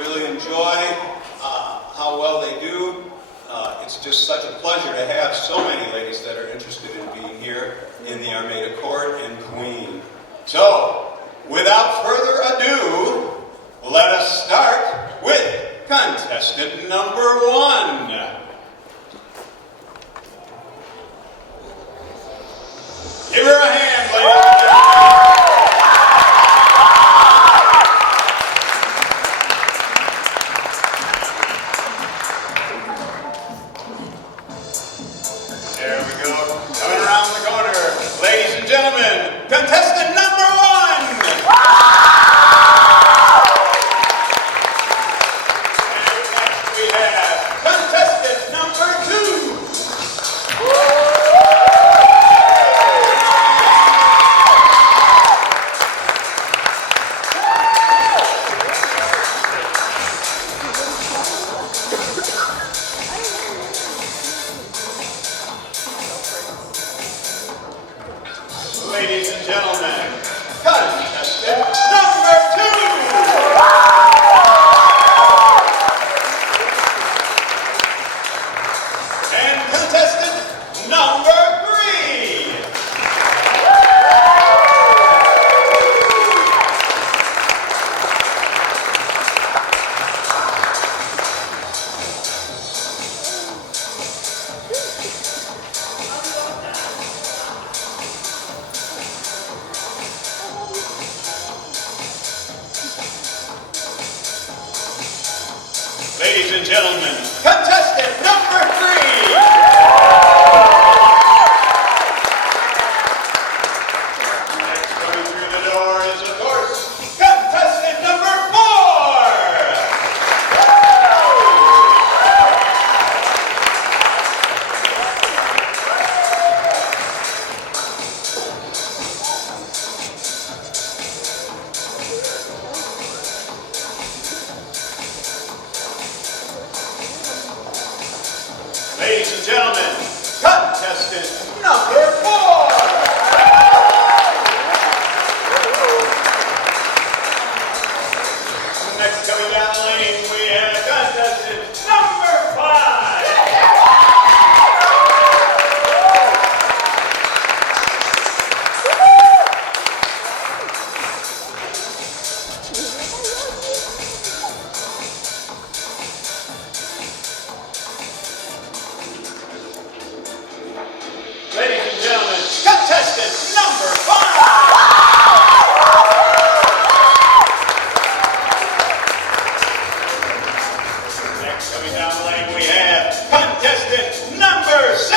really enjoy how well they do. It's just such a pleasure to have so many ladies that are interested in being here in the Armada Court and Queen. So, without further ado, let us start with contestant number 1. Give her a hand, ladies and gentlemen. There we go. Coming around the corner. Ladies and gentlemen, contestant number 1. And next we have contestant number 2. Ladies and gentlemen, contestant number 2! And contestant number 3! Ladies and gentlemen, contestant number 3! Next coming through the door is, of course, contestant number 4! Ladies and gentlemen, contestant number 4! Next coming down the lane, we have contestant number 5! Ladies and gentlemen, contestant number 5! Next coming down the lane, we have contestant number 6!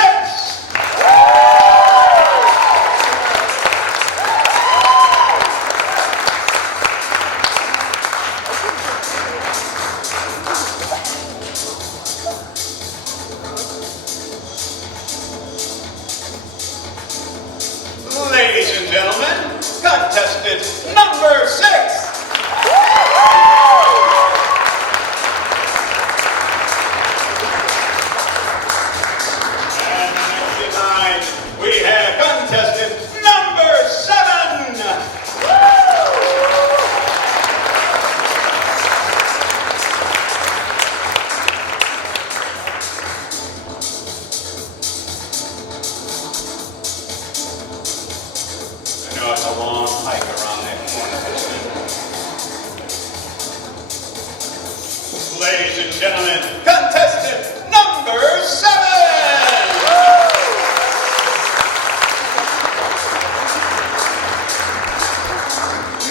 Ladies and gentlemen, contestant number 6! And next in line, we have contestant number 7! I know it's a long hike around that corner. Ladies and gentlemen, contestant number 7!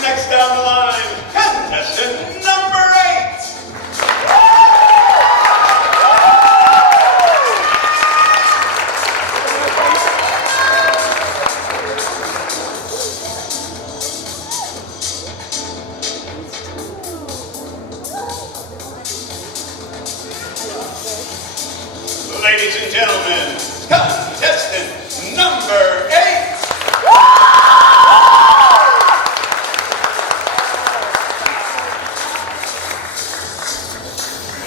Next down the line, contestant number 8! Ladies and gentlemen, contestant number 8!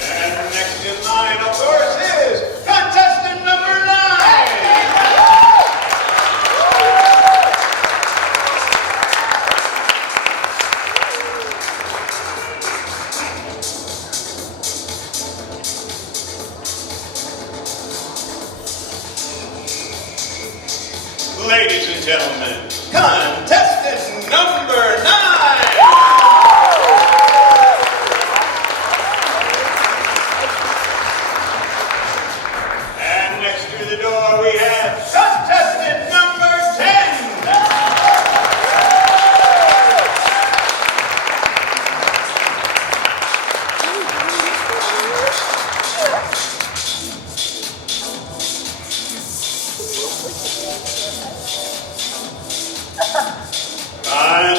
And next in line, of course, is contestant number 9! Ladies and gentlemen, contestant number 9. And next to the door we have contestant number 10.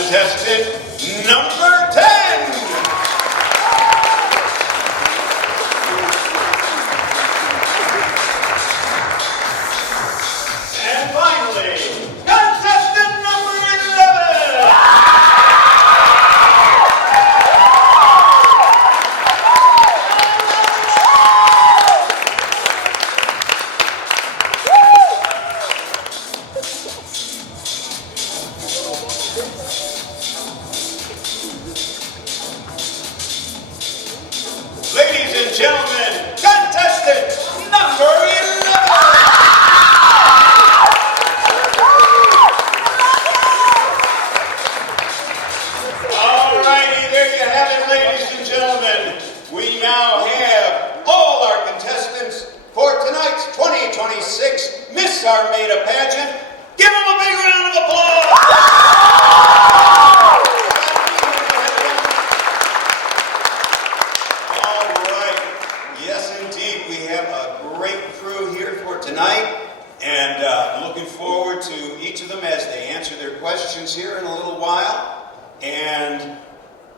Contestant number 10. And finally, contestant number 11. Ladies and gentlemen, contestant number 11. All righty, there you have it, ladies and gentlemen. We now have all our contestants for tonight's 2026 Miss Armada pageant. Give them a big round of applause. Tonight, and looking forward to each of them as they answer their questions here in a little while. And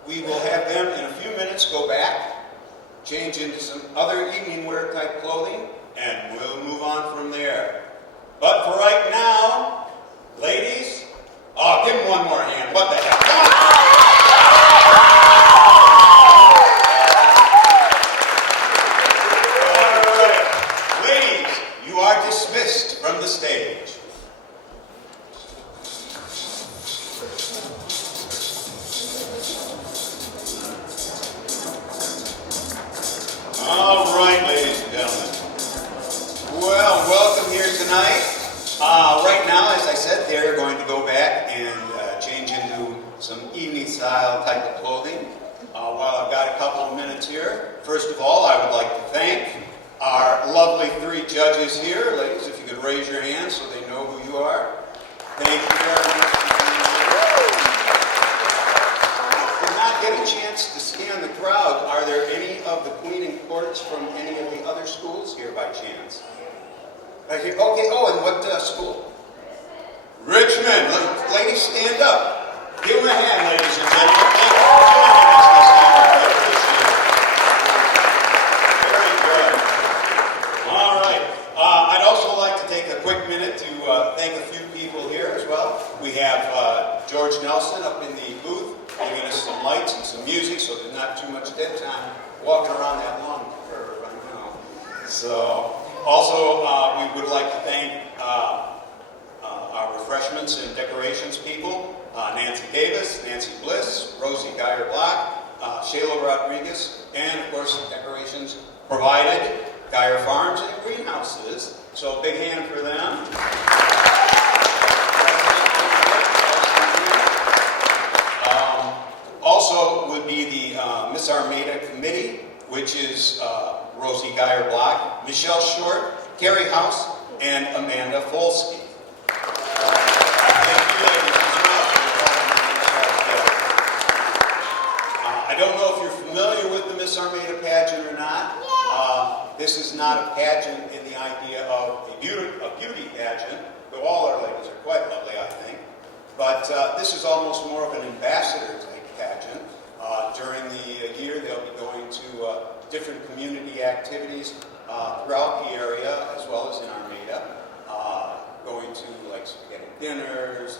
we will have them in a few minutes go back, change into some other evening wear type clothing, and we'll move on from there. But for right now, ladies, give them one more hand. What the heck? Come on! Dismissed from the stage. All right, ladies and gentlemen. Well, welcome here tonight. Right now, as I said, they're going to go back and change into some evening style type of clothing. While I've got a couple of minutes here, first of all, I would like to thank our lovely 3 judges here. Ladies, if you could raise your hands so they know who you are. Thank you very much for being here. Did not get a chance to scan the crowd. Are there any of the Queen and Courts from any of the other schools here by chance? Right here. Okay, and what school? Richmond. Ladies, stand up. Give them a hand, ladies and gentlemen. Thank you for joining us this evening. We appreciate it. I'd also like to take a quick minute to thank a few people here as well. We have George Nelson up in the booth giving us some lights and some music, so there's not too much dead time walking around that long curve, I know. So, also, we would like to thank our refreshments and decorations people, Nancy Davis, Nancy Bliss, Rosie Geyer-Block, Shayla Rodriguez, and of course, decorations provided Geyer Farms and Greenhouses. So big hand for them. Also would be the Miss Armada Committee, which is Rosie Geyer-Block, Michelle Short, Carrie House, and Amanda Folsky. Thank you, ladies, as well. I don't know if you're familiar with the Miss Armada pageant or not. This is not a pageant in the idea of a beauty pageant, though all our ladies are quite lovely, I think. But this is almost more of an ambassador-type pageant. During the year, they'll be going to different community activities throughout the area, as well as in Armada. Going to like spaghetti dinners,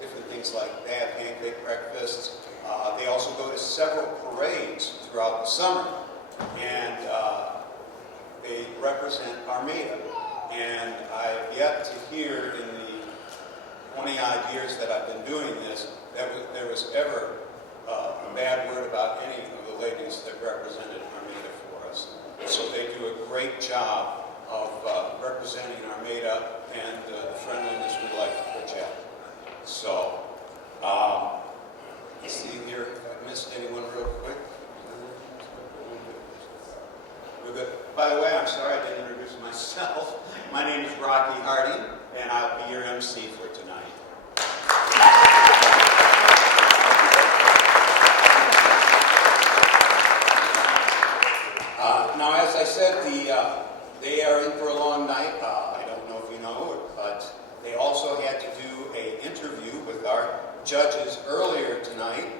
different things like that, pancake breakfasts. They also go to several parades throughout the summer. And they represent Armada. And I've yet to hear in the 20-odd years that I've been doing this, that there was ever a bad word about any of the ladies that represented Armada for us. So they do a great job of representing Armada and the friendliness we'd like to project. So, let's see here if I missed anyone real quick. We're good. By the way, I'm sorry I didn't introduce myself. My name is Rocky Hardy, and I'll be your MC for tonight. Now, as I said, they are in for a long night. I don't know if you know, but they also had to do an interview with our judges earlier tonight,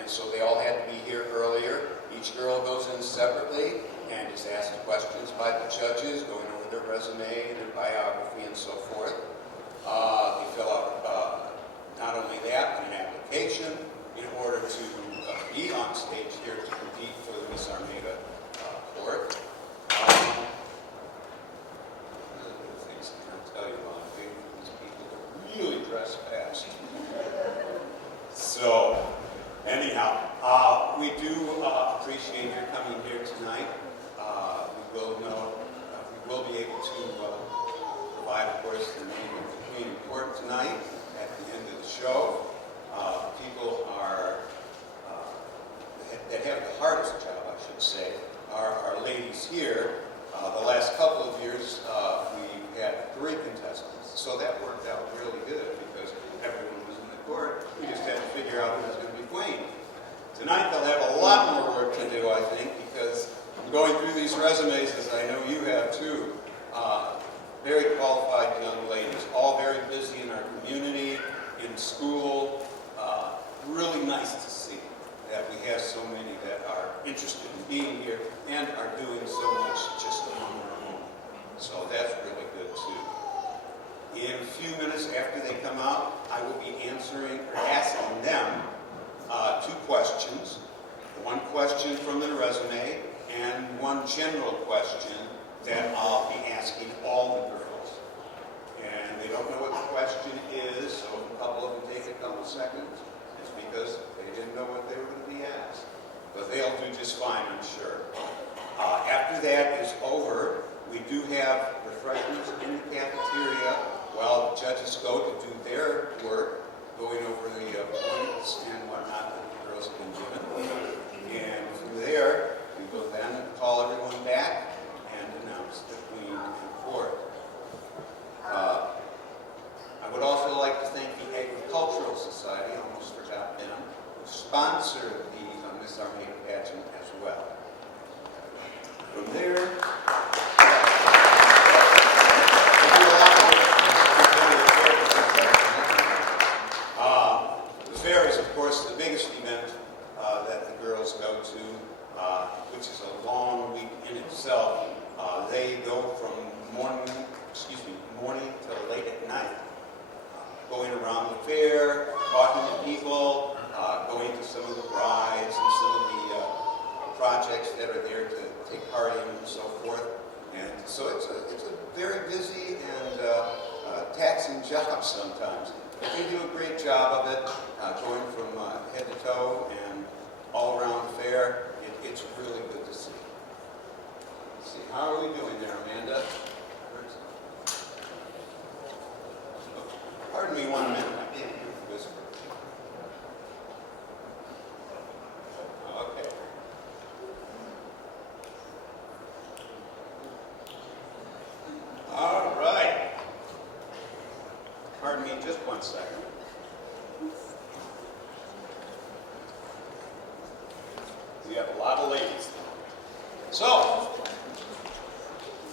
and so they all had to be here earlier. Each girl goes in separately and is asked questions by the judges, going over their resume, their biography, and so forth. They fill out not only that, but an application in order to be on stage here to compete for the Miss Armada court. One of the things I can't tell you about these people that really dress fast. So, anyhow, we do appreciate your coming here tonight. We will be able to provide, of course, the name of the Queen in Court tonight at the end of the show. People that have the hardest job, I should say, are our ladies here. The last couple of years, we had 3 contestants, so that worked out really good because everyone was in the court. We just had to figure out who was going to be queen. Tonight, they'll have a lot more work to do, I think, because going through these resumes, as I know you have too, very qualified young ladies, all very busy in our community, in school. Really nice to see that we have so many that are interested in being here and are doing so much just on their own. So that's really good too. In a few minutes after they come out, I will be asking them 2 questions. 1 question from their resume and 1 general question that I'll be asking all the girls. And they don't know what the question is, so if a couple of them take a couple seconds, it's because they didn't know what they were going to be asked. But they'll do just fine, I'm sure. After that is over, we do have refreshments in the cafeteria while the judges go to do their work, going over the points and whatnot that the girls have been given. And from there, we will then call everyone back and announce the Queen in Court. I would also like to thank the Agricultural Society, I almost forgot them, who sponsored the Miss Armada pageant as well. From there, the fair is, of course, the biggest event that the girls go to, which is a long week in itself. They go from morning till late at night, going around the fair, talking to people, going to some of the rides and some of the projects that are there to take part in and so forth. And so it's a very busy and taxing job sometimes. But they do a great job of it, going from head to toe and all around the fair. It's really good to see. Let's see, how are we doing there, Amanda? Pardon me 1 minute. I can't hear the whisper. Okay. All right. Pardon me just 1 second. We have a lot of ladies. So,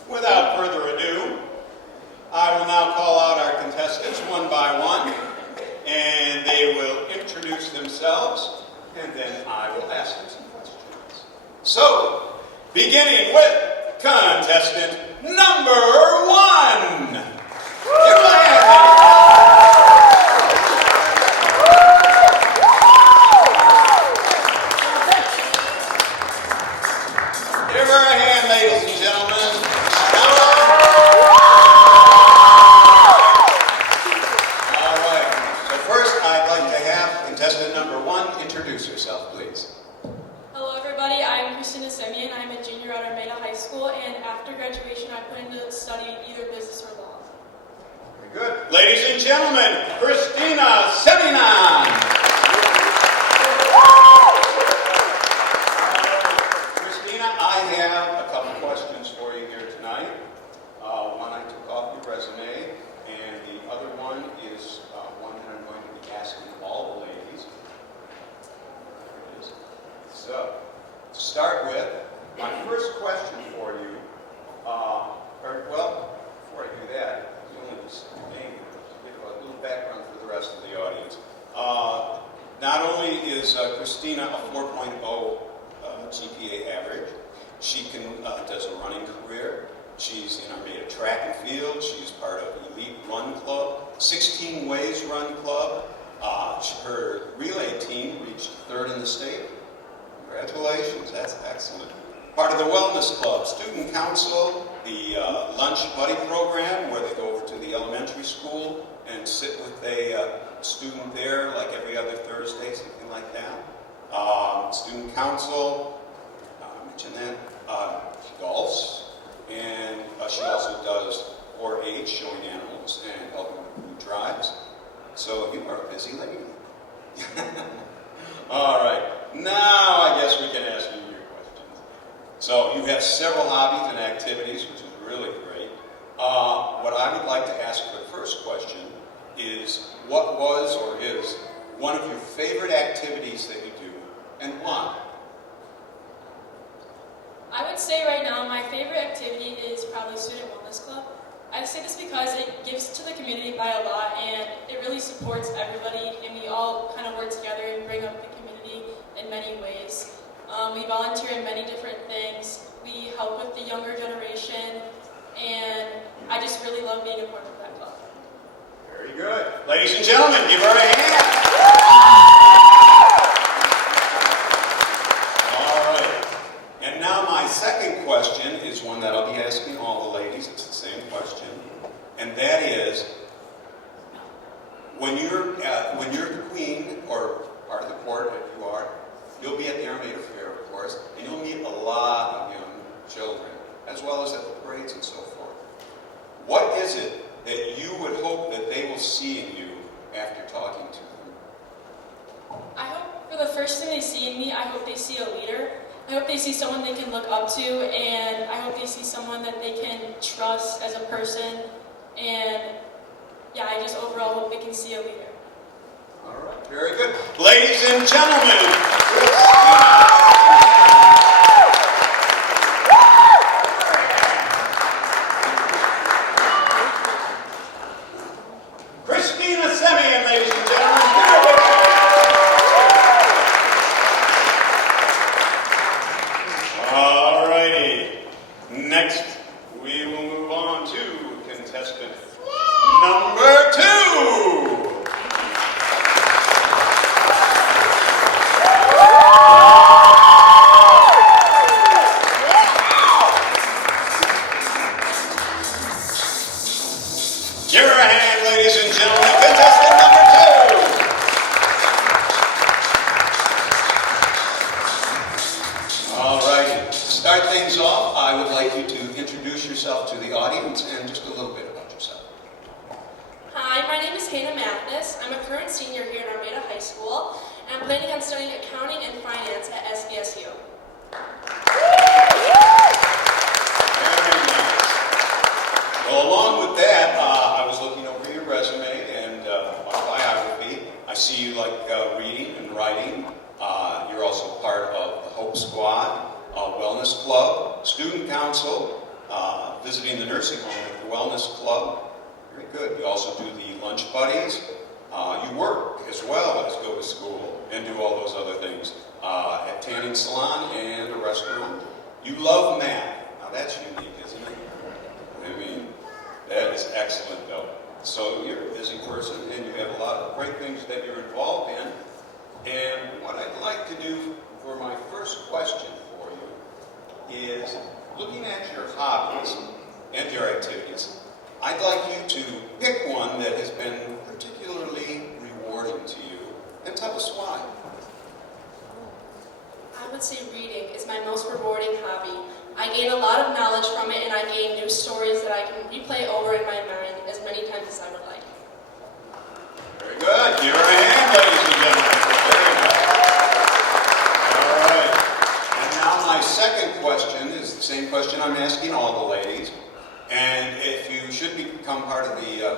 without further ado, I will now call out our contestants one by one, and they will introduce themselves, and then I will ask them some questions. So, beginning with contestant number 1. Give them a hand. Give her a hand, ladies and gentlemen. All right. So first, I'd like to have contestant number 1 introduce herself, please. Hello, everybody. I'm Christina Simeon. I'm a junior at Armada High School, and after graduation, I plan to study either business or law. Very good. Ladies and gentlemen, Christina Semyon. Christina, I have a couple questions for you here tonight. One I took off your resume, and the other one is one that I'm going to be asking all the ladies. There it is. So, to start with, my first question for you, before I do that, you only just give a little background for the rest of the audience. Not only is Christina a 4.0 GPA average, she does a running career. She's in Armada track and field. She's part of Elite Run Club, 16 Ways Run Club. Her relay team reached 3rd in the state. Congratulations, that's excellent. Part of the Wellness Club, Student Council, the Lunch Buddy Program, where they go over to the elementary school and sit with a student there like every other Thursday, something like that. Student Council, I mentioned that. She golfs, and she also does 4-H, showing animals and helping with food drives. So you are a busy lady. All right, now I guess we can ask you your questions. So you have several hobbies and activities, which is really great. What I would like to ask for the first question is, what was or is one of your favorite activities that you do, and why? I would say right now my favorite activity is probably Student Wellness Club. I say this because it gives to the community by a lot, and it really supports everybody, and we all kind of work together and bring up the community in many ways. We volunteer in many different things. We help with the younger generation, and I just really love being a part of that club. Very good. Ladies and gentlemen, give her a hand. All right. And now my second question is one that I'll be asking all the ladies. It's the same question. And that is, when you're the queen, or part of the court, if you are, you'll be at the Armada Fair, of course, and you'll meet a lot of young children, as well as at the parades and so forth. What is it that you would hope that they will see in you after talking to them? I hope for the first thing they see in me, I hope they see a leader. I hope they see someone they can look up to, and I hope they see someone that they can trust as a person, and yeah, I just overall hope they can see a leader. All right, very good. Ladies and gentlemen, Christina Semyon, ladies and gentlemen. All righty. Next, we will move on to contestant number 2. Give her a hand, ladies and gentlemen. Contestant number 2. All right. To start things off, I would like you to introduce yourself to the audience and just a little bit about yourself. Hi, my name is Hannah Mathis. I'm a current senior here at Armada High School, and I'm planning on studying accounting and finance at SBSU. Very nice. Well, along with that, I was looking over your resume and my biography. I see you like reading and writing. You're also part of the Hope Squad, Wellness Club, Student Council, visiting the nursing home with the Wellness Club. Very good. You also do the Lunch Buddies. You work as well as go to school and do all those other things at tanning salon and a restaurant. You love math. Now that's unique, isn't it? I mean, that is excellent, though. So you're a busy person, and you have a lot of great things that you're involved in. And what I'd like to do for my first question for you is, looking at your hobbies and your activities, I'd like you to pick one that has been particularly rewarding to you, and tell us why. I would say reading is my my most rewarding hobby. I gain a lot of knowledge from it, and I gain new stories that I can replay over in my mind as many times as I would like. Very good. Give her a hand, ladies and gentlemen. Very nice. All right. And now my second question is the same question I'm asking all the ladies. And if you should become part of the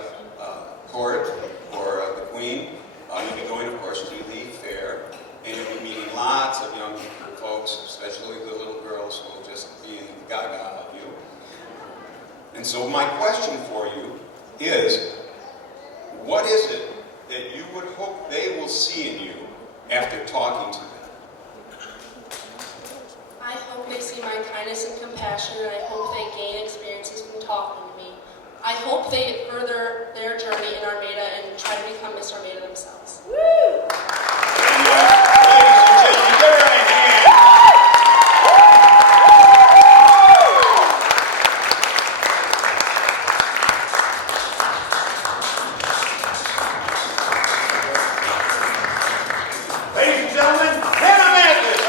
court or the queen, you'll be going, of course, to the fair, and you'll be meeting lots of young folks, especially the little girls who will just be gaga of you. And so my question for you is, what is it that you would hope they will see in you after talking to them? I hope they see my kindness and compassion, and I hope they gain experiences from talking to me. I hope they further their journey in Armada and try to become Miss Armada themselves. Woo! And, ladies and gentlemen, give her a hand. Ladies and gentlemen, Hannah Mathis.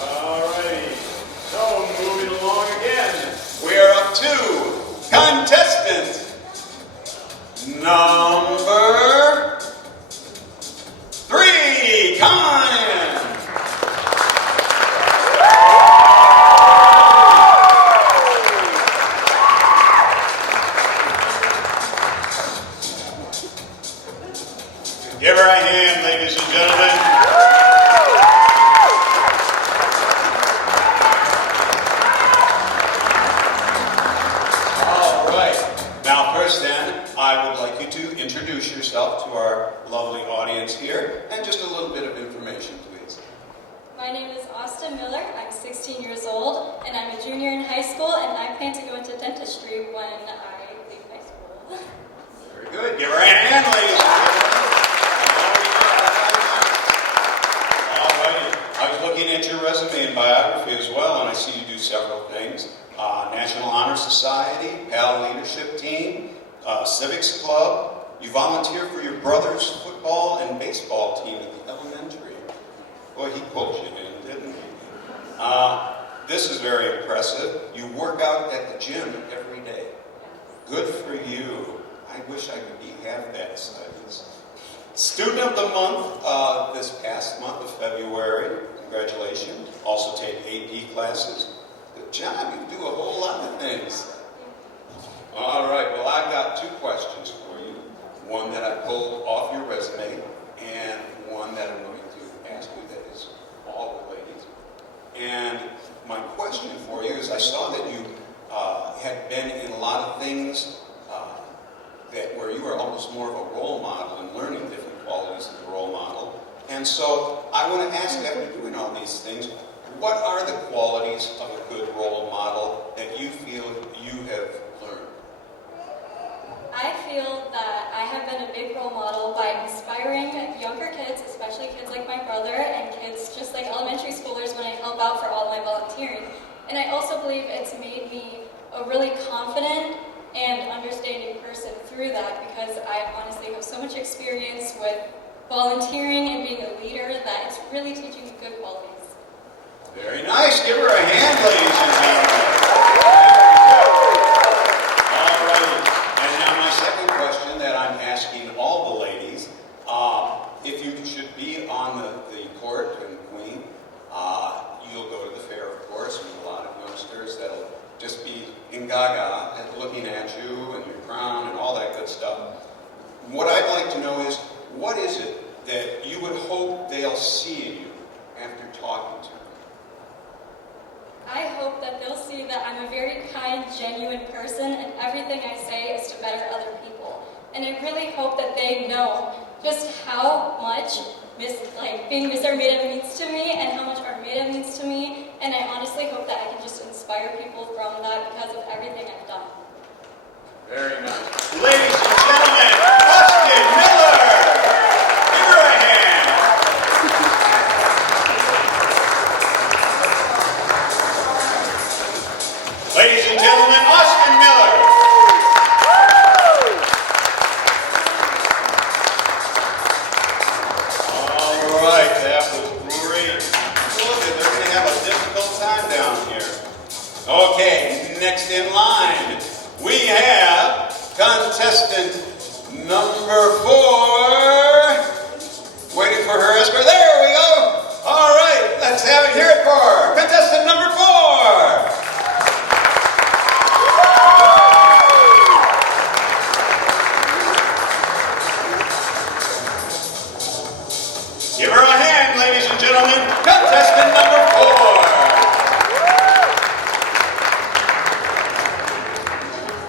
All righty. So, moving along again. We are up to contestant number 3, Connie. Give her a hand, ladies and gentlemen. All right. Now, first then, I would like you to introduce yourself to our lovely audience here, and just a little bit of information, please. My name is Austin Miller. I'm 16 years old, and I'm a junior in high school, and I plan to go into dentistry when I leave high school. Very good. Give her a hand, ladies and gentlemen. All righty. I was looking at your resume and biography as well, and I see you do several things. National Honor Society, PAL Leadership Team, Civics Club. You volunteer for your brother's football and baseball team at the elementary. Boy, he pulled you in, didn't he? This is very impressive. You work out at the gym every day. Good for you. I wish I could be half that size. Student of the month this past month of February. Congratulations. Also take AP classes. Good job. You do a whole lot of things. All right. Well, I've got 2 questions for you. One that I pulled off your resume, and one that I'm going to ask you that is all the ladies. And my question for you is, I saw that you had been in a lot of things that where you were almost more of a role model and learning different qualities of the role model. And so I want to ask, after doing all these things, what are the qualities of a good role model that you feel you have learned? I feel that I have been a big role model by inspiring younger kids, especially kids like my brother and kids just like elementary schoolers when I help out for all my volunteering. And I also believe it's made me a really confident and understanding person through that, because I honestly have so much experience with volunteering and being a leader that it's really teaching me good qualities. Very nice. Give her a hand, ladies and gentlemen. All right. And now my second question that I'm asking all the ladies, if you should be on the court and queen, you'll go to the fair, of course, with a lot of youngsters that'll just be in gaga and looking at you and your crown and all that good stuff. What I'd like to know is, what is it that you would hope they'll see in you after talking to you? I hope that they'll see that I'm a very kind, genuine person, and everything I say is to better other people. And I really hope that they know just how much being Miss Armada means to me, and how much Armada means to me. And I honestly hope that I can just inspire people from that because of everything I've done. Very nice. Ladies and gentlemen, Austin Miller! Give her a hand. Ladies and gentlemen, Austin Miller! gentlemen, contestant number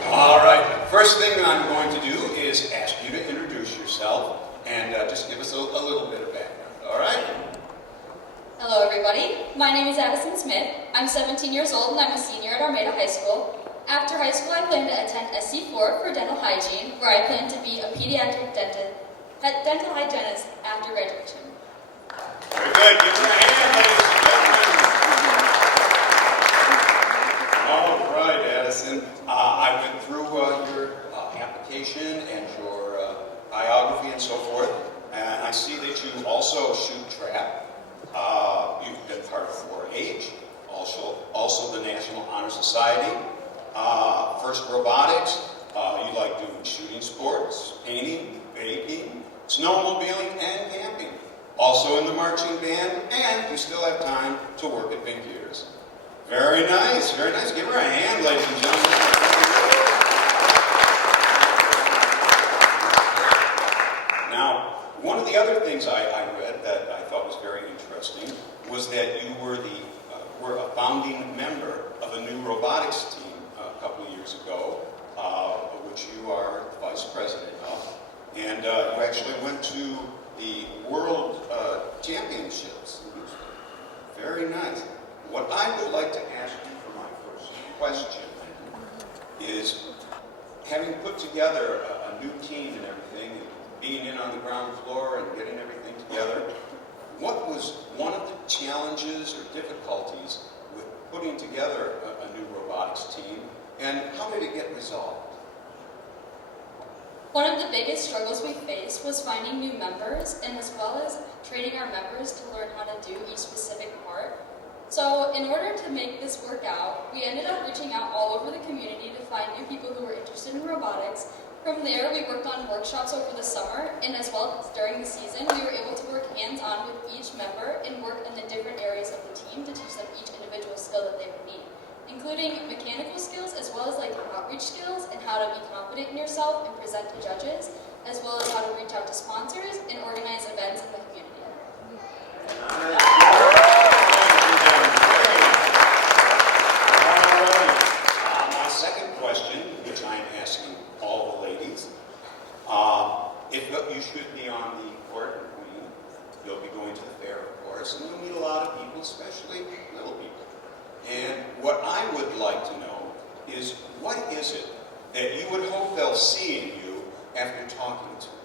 4. All right, first thing I'm going to do is ask you to introduce yourself and just give us a little bit of background, all right? Hello, everybody. My name is Addison Smith. I'm 17 years old and I'm a senior at Armada High School. After high school, I plan to attend SC4 for dental hygiene, where I plan to be a pediatric dental hygienist after graduation. Very good. Give her a hand, ladies and gentlemen. All right, Addison. I went through your application and your biography and so forth, and I see that you also shoot trap. You've been part of 4-H, also the National Honor Society, First Robotics. You like doing shooting sports, painting, baking, snowmobiling, and camping. Also in the marching band, and you still have time to work at Pink Years. Very nice, very nice. Give her a hand, ladies and gentlemen. Now, one of the other things I read that I thought was very interesting was that you were a founding member of a new robotics team a couple of years ago, which you are the vice president of, and you actually went to the World Championships. Very nice. What I would like to ask you for my first question is, having put together a new team and everything, and being in on the ground floor and getting everything together, what was one of the challenges or difficulties with putting together a new robotics team, and how did it get resolved? One of the biggest struggles we faced was finding new members, and as well as training our members to learn how to do each specific part. So in order to make this work out, we ended up reaching out all over the community to find new people who were interested in robotics. From there, we worked on workshops over the summer, and as well as during the season, we were able to work hands-on with each member and work in the different areas of the team to teach them each individual skill that they would need, including mechanical skills as well as like outreach skills and how to be confident in yourself and present to judges, as well as how to reach out to sponsors and organize events in the community. My second question, which I'm asking all the ladies, if you should be on the court in Queen, you'll be going to the fair, of course, and you'll meet a lot of people, especially little people. And what I would like to know is, what is it that you would hope they'll see in you after talking to them?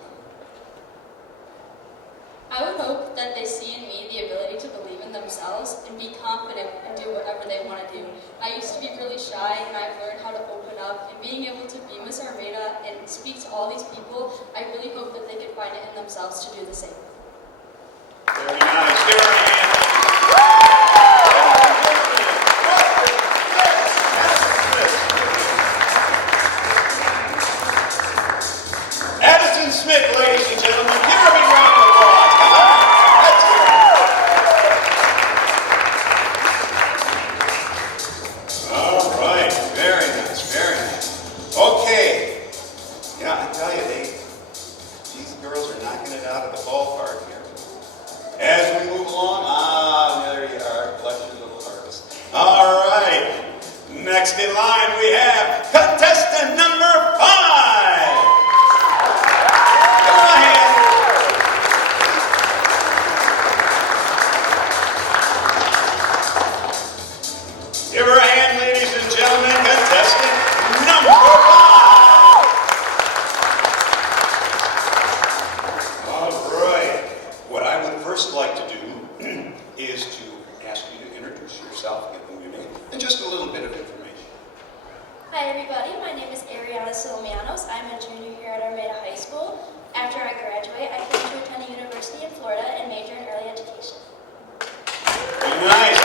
I would hope that they see in me the ability to believe in themselves and be confident and do whatever they want to do. I used to be really shy, and I've learned how to open up, and being able to be Miss Armada and speak to all these people, I really hope that they can find it in themselves to do the same. Very nice. Give her a hand. Addison Smith, ladies and gentlemen, give her a big round of applause. Come on, let's hear it. All right, very nice, very nice. Okay, yeah, I tell you, these girls are knocking it out of the ballpark here. As we move along, there you are, bless your little hearts. All right, next in line we have contestant number 5. Go ahead. Give her a hand, ladies and gentlemen, contestant number 5. All right. What I would first like to do is to ask you to introduce yourself, give them your name, and just a little bit of information. Hi everybody, my name is Ariana Silmianos. I'm a junior here at Armada High School. After I graduate, I plan to attend a university in Florida and major in early education. Very nice.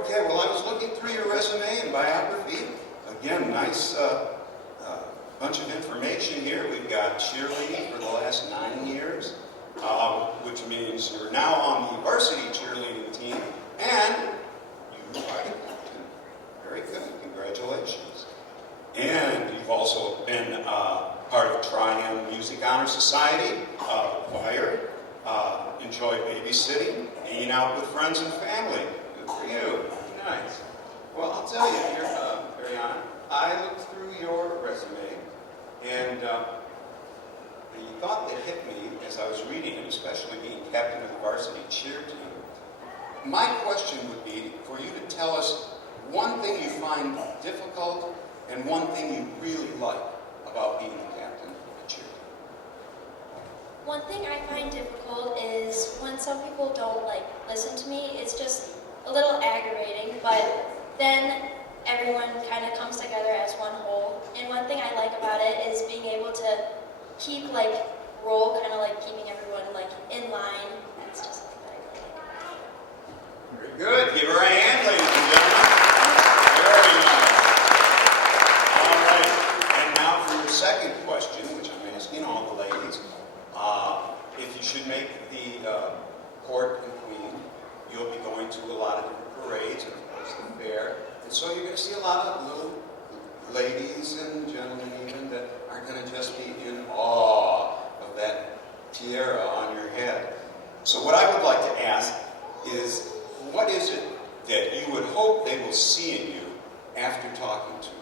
Okay, well, I was looking through your resume and biography. Again, nice bunch of information here. We've got cheerleading for the last 9 years, which means you're now on the varsity cheerleading team, and you are the captain. Very good. Congratulations. And you've also been part of Trium Music Honor Society, choir, enjoy babysitting, hanging out with friends and family. Good for you. Nice. Well, I'll tell you here, Ariana, I looked through your resume, and the thought that hit me as I was reading it, especially being captain of the varsity cheer team, my question would be for you to tell us one thing you find difficult and one thing you really like about being the captain of the cheer team. One thing I find difficult is when some people don't listen to me. It's just a little aggravating, but then everyone kind of comes together as one whole. And one thing I like about it is being able to keep roll, kind of keeping everyone in line. That's just something that I really like. Very good. Give her a hand, ladies and gentlemen. Very nice. All right. And now for your second question, which I'm asking all the ladies. If you should make the court and queen, you'll be going to a lot of different parades and of course the fair. And so you're going to see a lot of little ladies and gentlemen even that are going to just be in awe of that tiara on your head. So what I would like to ask is, what is it that you would hope they will see in you after talking to you?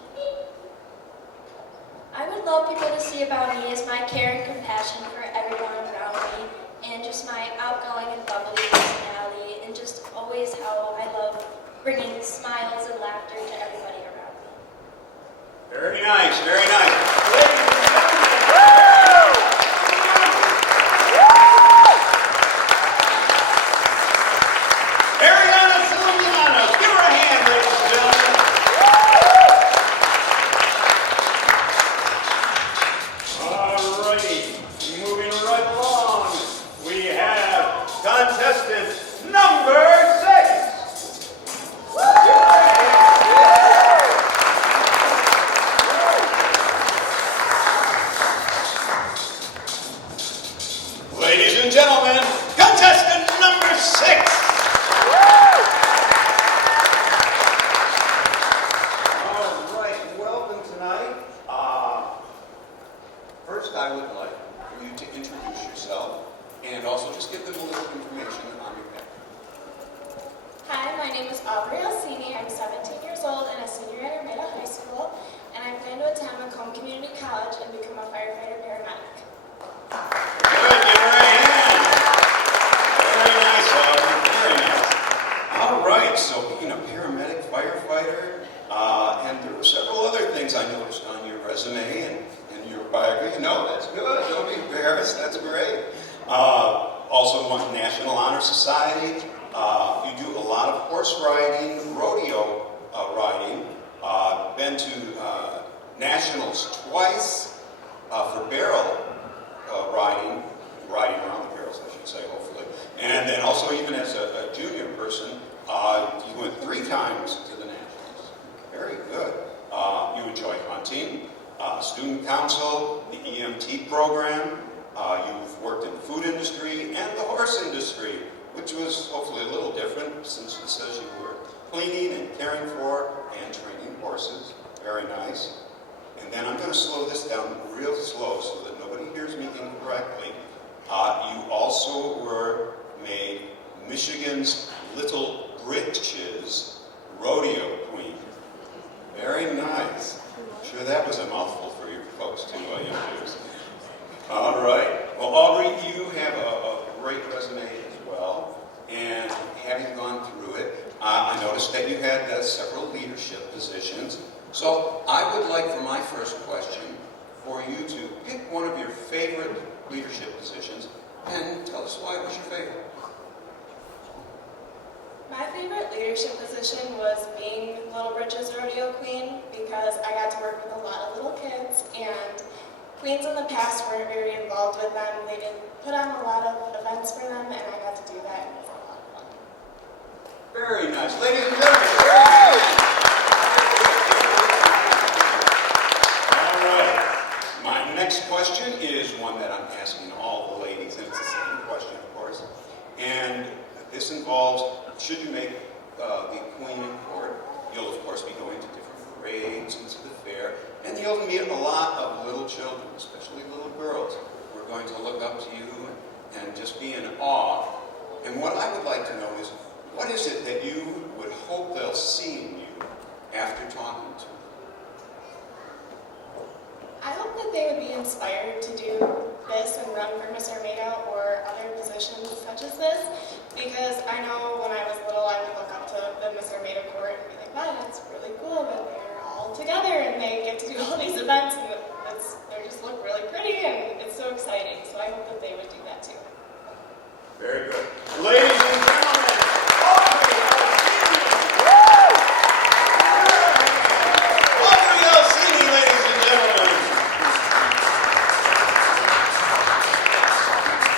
I would love people to see about me is my care and compassion for everyone around me, and just my outgoing and bubbly personality, and just always how I love bringing smiles and laughter to everybody around me. Very nice, very nice. Ladies and gentlemen, Ariana Silvianos, give her a hand, ladies and gentlemen. All righty, moving right along, we have contestant number 6. Ladies and gentlemen, contestant number 6. All right, welcome tonight. First, I would like for you to introduce yourself and also just give them a little information on your background. Hi, my name is Aubrey Alcini. I'm 17 years old and a senior at Armada High School, and I plan to attend Macomb Community College and become a firefighter paramedic. Good, give her a hand. Very nice, Aubrey, very nice. All right, so being a paramedic, firefighter, and there were several other things I noticed on your resume and your biography. No, that's good. Don't be embarrassed. That's great. Also, won National Honor Society. You do a lot of horse riding, rodeo riding. Been to nationals twice for barrel riding around the barrels, I should say, hopefully. And then also, even as a junior person, you went 3 times to the nationals. Very good. You enjoy hunting, student council, the EMT program. You've worked in the food industry and the horse industry, which was hopefully a little different since it says you were cleaning and caring for and training horses. Very nice. And then I'm going to slow this down real slow so that nobody hears me incorrectly. You also were made Michigan's Little Britches Rodeo Queen. Very nice. I'm sure that was a mouthful for you folks to introduce. All right. Well, Aubrey, you have a great resume as well. And having gone through it, I noticed that you had several leadership positions. So I would like for my first question for you to pick one of your favorite leadership positions and tell us why it was your favorite. My favorite leadership position was being Little Britches Rodeo Queen because I got to work with a lot of little kids, and queens in the past weren't very involved with them. They didn't put on a lot of events for them, and I got to do that, and it was a lot of fun. Very nice. Ladies and gentlemen, very nice. All right. My next question is one that I'm asking all the ladies, and it's the same question, of course. And this involves, should you make the queen in court, you'll of course be going to different parades and to the fair, and you'll meet a lot of little children, especially little just be in awe. And what I would like to know is, what is it that you would hope they'll see in you after talking to them? I hope that they would be inspired to do this and run for Miss Armada or other positions such as this, because I know when I was little I would look up to the Miss Armada court and be like, wow, that's really cool that they're all together and they get to do all these events and they just look really pretty and it's so exciting. So I hope that they would do that too. Very good. Ladies and gentlemen, Audrey Alcini, ladies and gentlemen.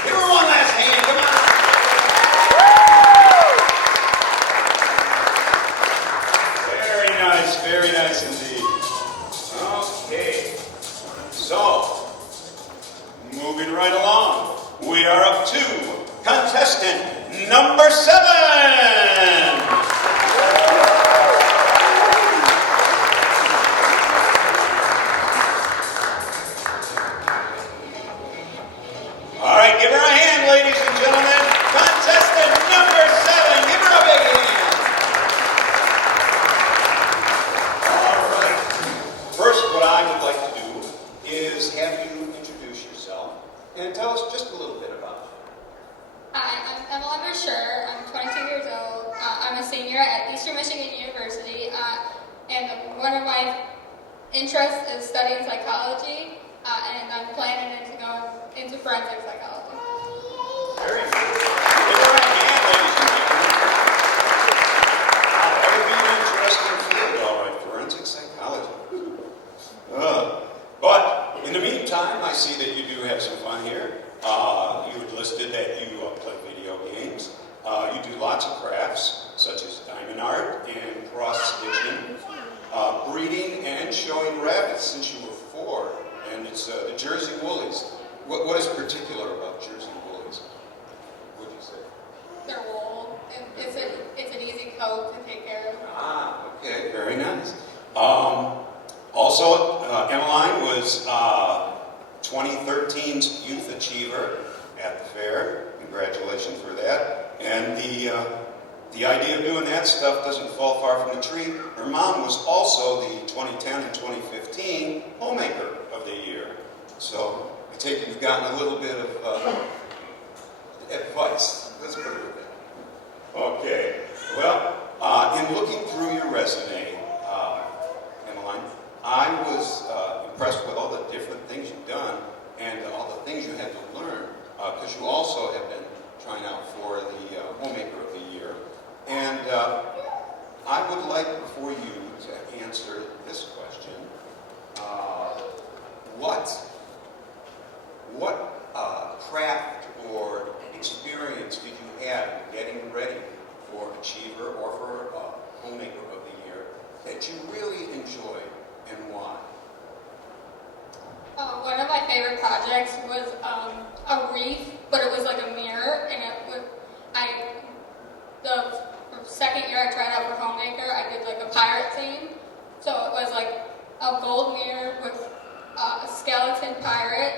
Give her one last hand, come on. Very nice indeed. Okay, so, moving right along, we are up to contestant number 7. All right, give her a hand, ladies and gentlemen. Contestant number 7. Give her a big hand. All right. First, what I would like to do is have you introduce yourself and tell us just a little bit about you. Hi, I'm Emily Brasher. I'm 22 years old. I'm a senior at Eastern Michigan University, and one of my interests is studying psychology, and I'm planning to go into forensic psychology. Very good. Give her a hand, ladies and gentlemen. That would be an interesting field, all right, forensic psychology. But in the meantime, I see that you do have some fun here. You had listed that you play video games. You do lots of crafts, such as diamond art and cross-stitching, breeding and showing rabbits since you were 4. And it's the Jersey Woolies. What is particular about Jersey Woolies? What would you say? They're wool. It's an easy coat to take care of. Ah, okay, very nice. Also, Emmeline was 2013's Youth Achiever at the fair. Congratulations for that. And the idea of doing that stuff doesn't fall far from the tree. Her mom was also the 2010 and 2015 Homemaker of the Year. So I take it you've gotten a little bit of advice. Let's put it with that. Okay. Well, in looking through your resume, Emmeline, I was impressed with all the different things you've done and all the things you had to learn, because you also have been trying out for the Homemaker of the Year. And I would like for you to answer this question. What craft or experience did you have getting ready for Achiever or for Homemaker of the Year that you really enjoyed, and why? One of my favorite projects was a wreath, but it was like a mirror, and the second year I tried out for Homemaker, I did like a pirate theme. So it was like a gold mirror with a skeleton pirate,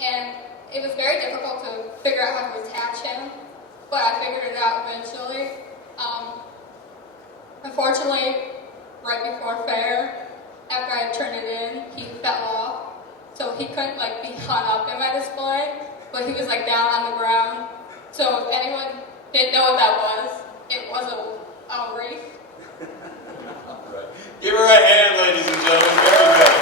and it was very difficult to figure out how to attach him, but I figured it out eventually. Unfortunately, right before fair, after I turned it in, he fell off, so he couldn't like be hung up in my display, but he was like down on the ground. So if anyone didn't know what that was, it was a wreath. All right. Give her a hand, ladies and gentlemen. Very good.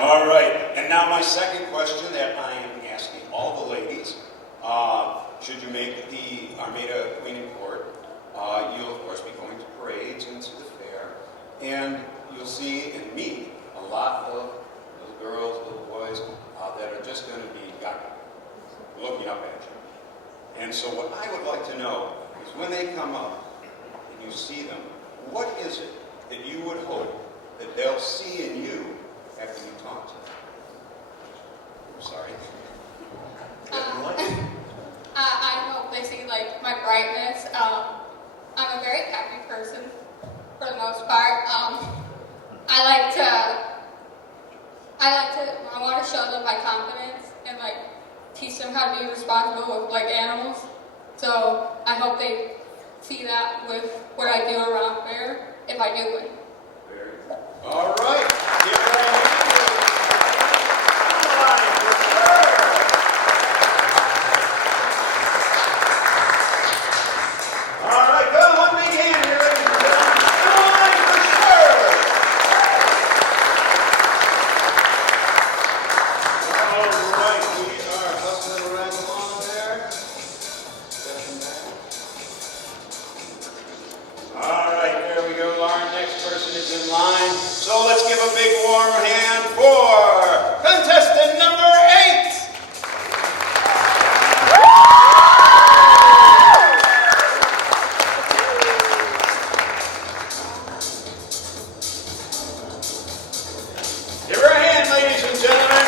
All right. And now my second question that I am asking all the ladies. Should you make the Armada Queen and Court, you'll of course be going to parades and to the fair. And you'll see and meet a lot of little girls, little boys that are just going to be looking up at you. And so what I would like to know is when they come up and you see them, what is it that you would hope that they'll see in you after you talk to them? I'm sorry. I hope they see like my brightness. I'm a very happy person for the most part. I I want to show them my confidence and like teach them how to be responsible with like animals. So I hope they see that with what I do around there if I do win. All right. All right, come on, big hand here, ladies and gentlemen. Line for sure. All right, we are hustling right along there. All right, there we go, Lauren. Next person is in line. So let's give a big warm hand for contestant number 8. Give her a hand, ladies and gentlemen.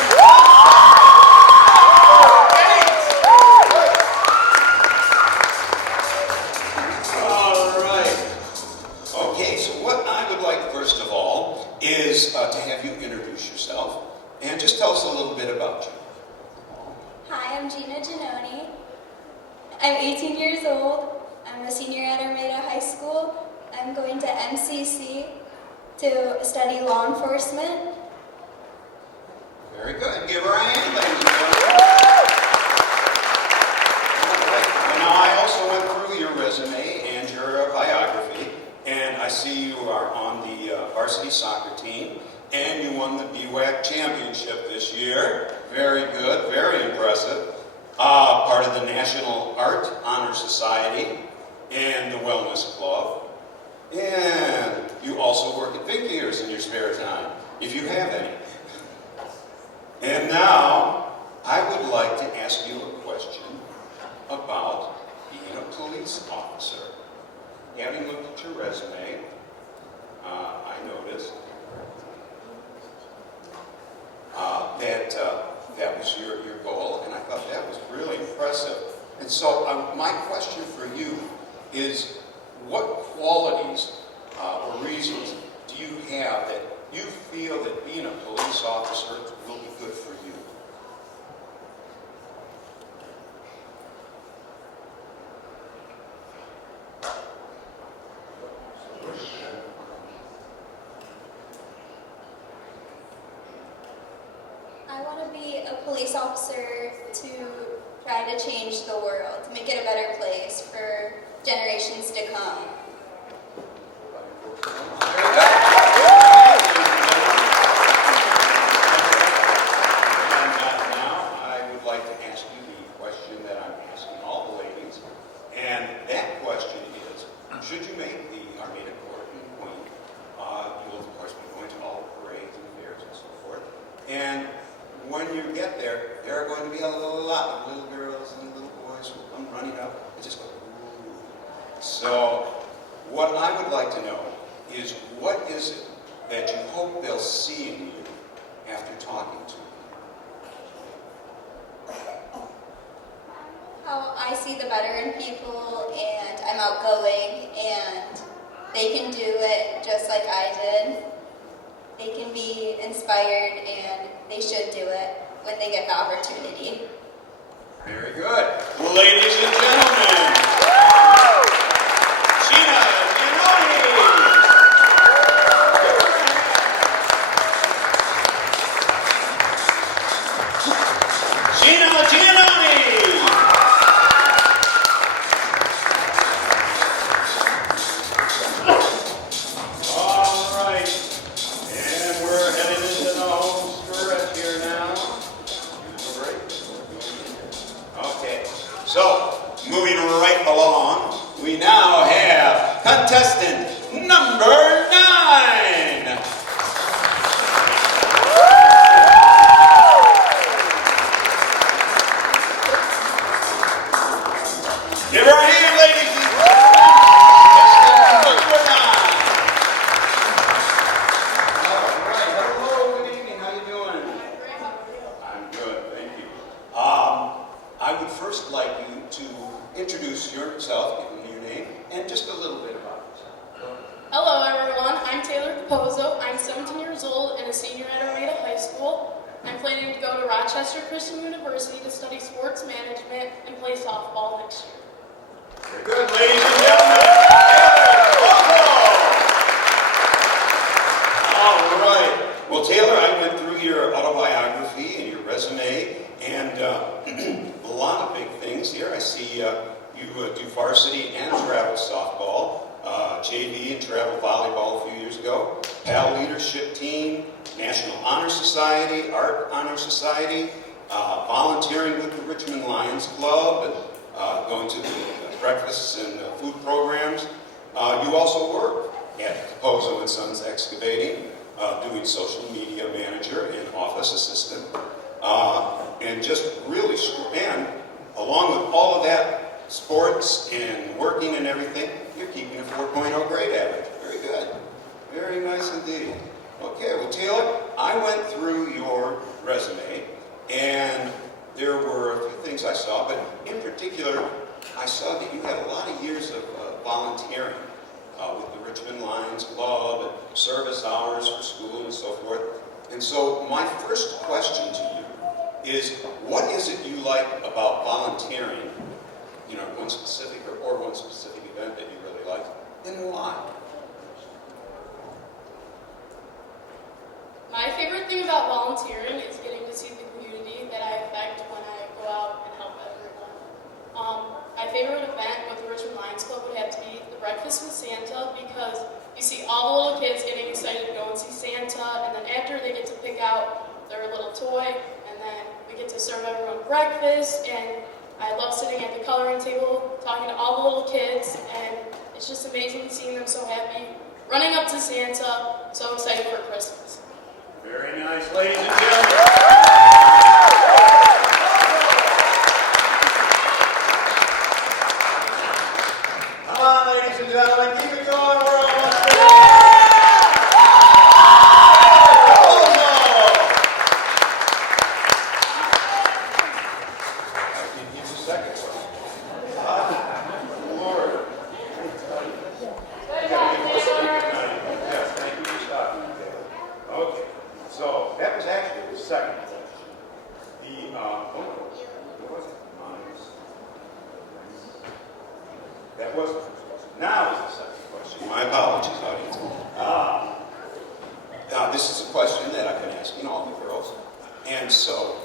8. All right. Okay, so what I would like first of all is to have you introduce yourself and just tell us a little bit about you. Hi, I'm Gina Giannoni. I'm 18 years old. I'm a senior at Armada High School. I'm going to MCC to study law enforcement. Very good. Give her a hand, ladies and gentlemen. All right. Well, now, I also went through your resume and your biography, and I see you are on the varsity soccer team, and you won the BWAC championship this year. Very good. Very impressive. Part of the National Art Honor Society and the Wellness Club. And you also work at Big Ears in your spare time, if you have any. And now, I would like to ask you a question about being a police officer. Having looked at your resume, I noticed that was your goal, and I thought that was really impressive. And so my question for you is, what qualities or reasons do you have that you feel that being a police officer will be good for you? I want to be a police officer to try to change the world, to make it a better place for generations to come. Should you make the Armada Court in Queen, you will of course be going to all the parades and fairs and so forth. And when you get there, there are going to be a lot of little girls and little boys who will come running up and just go, ooh. So what I would like to know is, what is it that you hope they'll see in you after talking to you? How I see the better in people, and I'm outgoing, and they can do it just like I did. They can be inspired, and they should do it when they get the opportunity. Very good. Ladies and gentlemen, Gina Giannoni. Gina Giannoni. All right. And we're headed into the home stretch here now. Okay. So, moving right along, we now have contestant number 9. Give her a hand, ladies and gentlemen. Number 9. All right. Hello. Good evening. How you doing? I'm good. Thank you. I would first like you to introduce yourself, give me your name, and just a little bit about yourself. Hello everyone, I'm Taylor Capozzo. I'm 17 years old and a senior at Armada High School. school. I'm planning to go to Rochester Christian University to study sports management and play softball next year. Very good, ladies and gentlemen. All right. Well, Taylor, I went through your autobiography and your resume, and a lot of big things here. I see you do varsity and travel softball, JV and travel volleyball a few years ago, PAL leadership team, National Honor Society, Art Honor Society, volunteering with the Richmond Lions Club, and going to the breakfasts and food programs. You also work at Capozzo and Sons Excavating, doing social media manager and office assistant. And just really, and along with all of that, sports and working and everything, you're keeping a 4.0 grade average. Very good. Very nice indeed. Okay, well, Taylor, I went through your resume, and there were a few things I saw, but in particular, I saw that you had a lot of years of volunteering with the Richmond Lions Club and service hours for school and so forth. And so my first question to you is, what is it you like about volunteering, one specific or one specific event that you really like, and why? My favorite thing about volunteering is getting to see the community that I affect when I go out and help everyone. My favorite event with the Richmond Lions Club would have to be the Breakfast with Santa, because you see all the little kids getting excited to go and see Santa, and then after they get to pick out their little toy, and then we get to serve everyone breakfast, and I love sitting at the coloring table, talking to all the little kids, and it's just amazing seeing them so happy, running up to Santa, so excited for Christmas. Very nice, ladies and gentlemen. Come on, ladies and gentlemen, keep it going. We're almost there. I can use a second one. Lord. Yes, thank you for stopping me, Taylor. Okay, so that was actually the second question. What was it? That was the first question. Now is the second question. My apologies, audience. Now, this is a question that I've been asking all the girls. And so,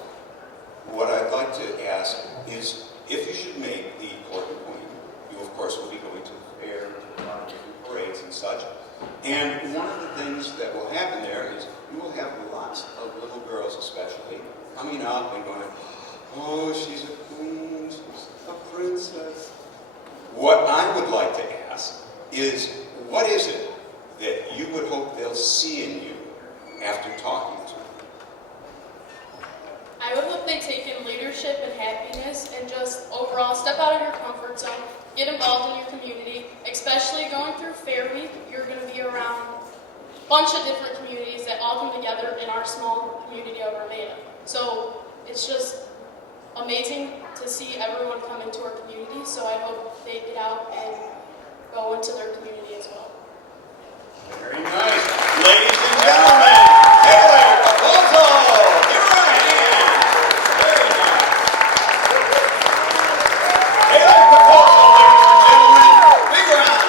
what I'd like to ask is, if you should make the court and queen, you, of course, will be going to the fair, to the parades and such. And one of the things that will happen there is you will have lots of little girls, especially, coming up and going, oh, she's a queen, she's a princess. What I would like to ask is, what is it that you would hope they'll see in you after talking to them? I would hope they take in leadership and happiness and just overall step out of your comfort zone, get involved in your community, especially going through Fair Week. You're going to be around a bunch of different communities that all come together in our small community of Armada. So it's just amazing to see everyone come into our community, so I hope they get out and go into their community as well. Very nice. Ladies and gentlemen, Taylor Capozzo, give her a hand. Very nice. Taylor Capozzo, ladies and gentlemen, big round.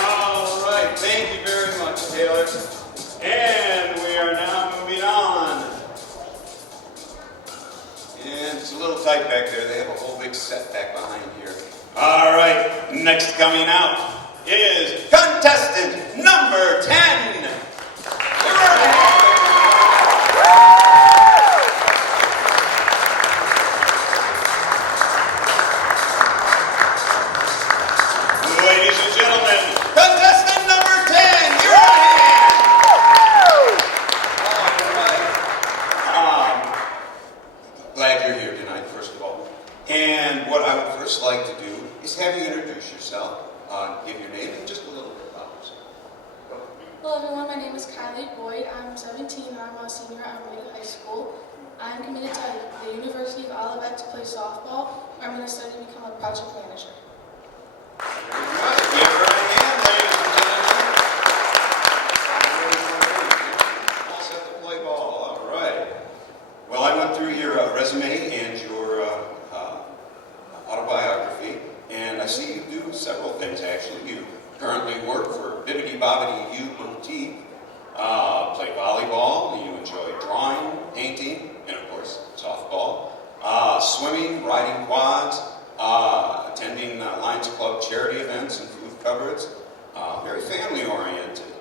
All right, thank you very much, Taylor. And we are now moving on. And it's a little tight back there. They have a whole big setback behind here. All right, next coming out is contestant number 10. Ladies and gentlemen, contestant number 10, you're on hand. All right. Glad you're here tonight, first of all. And what I would first like to do is have you introduce yourself, give your name, and just a little bit about yourself. Go. Hello everyone, my name is Kylie Boyd. I'm 17 and I'm a senior at Armada High School. I'm committed to the University of Olivet to play softball. I'm going to study to become a project manager. Very good. Give her a hand, ladies and gentlemen. You currently work for Bibbidi Bobbidi U Boutique, play volleyball, you enjoy drawing, painting, and of course, softball, swimming, riding quads, attending Lions Club charity events and food cupboards, very family-oriented,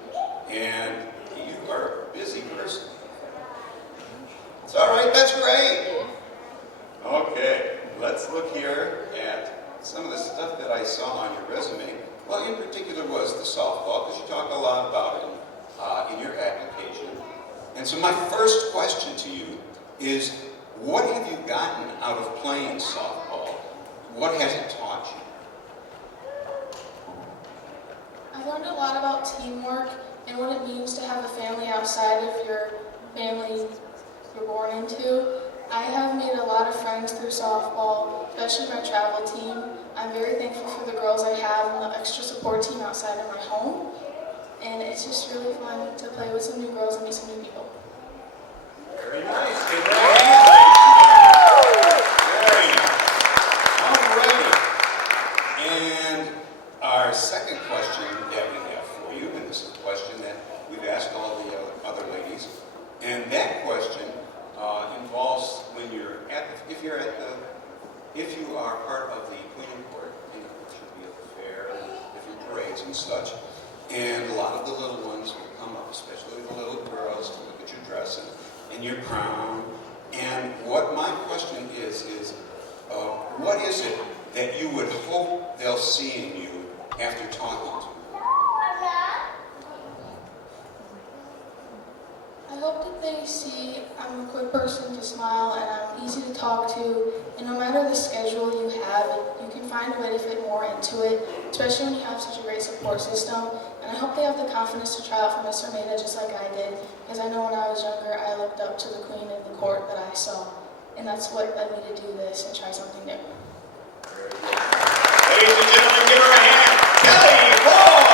and you are a busy person. It's all right, that's great. Okay, let's look here at some of the stuff that I saw on your resume. Well, in particular was the softball, because you talk a lot about it in your application. And so my first question to you is, what have you gotten out of playing softball? What has it taught you? I've learned a lot about teamwork and what it means to have a family outside of your family you're born into. I have made a lot of friends through softball, especially my travel team. I'm very thankful for the girls I have and the extra support team outside of my home. And it's just really fun to play with some new girls and meet some new people. Very nice. Give her a hand, ladies and gentlemen. Very nice. All righty. And our second question that we have for you, and this is a question that we've asked all the other ladies, and that question involves when you're if you are part of the Queen Court, which would be at the fair and different parades and such, and a lot of the little ones will come up, especially the little girls, to look at your dress and your crown. And what my question is what is it that you would hope they'll see in you after talking to you? I hope that they see I'm a quick person to smile and I'm easy to talk to, and no matter the schedule you have, you can find a way to fit more into it, especially when you have such a great support system. And I hope they have the confidence to try out for Miss Armada just like I did, because I know when I was younger I looked up to the Queen in the court that I saw, and that's what led me to do this and try something new. Ladies and gentlemen, give her a hand. Kelly Boyd!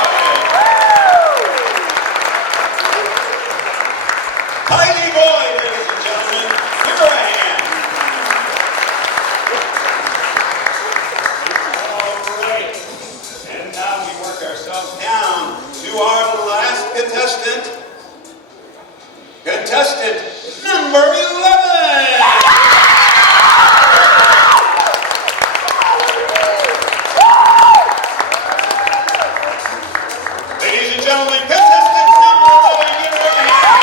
Heidi Boyd, ladies and gentlemen, give her a hand. All right. And now we work ourselves down to our last contestant. Contestant number 11. Ladies and gentlemen, contestant number 11, give her a hand.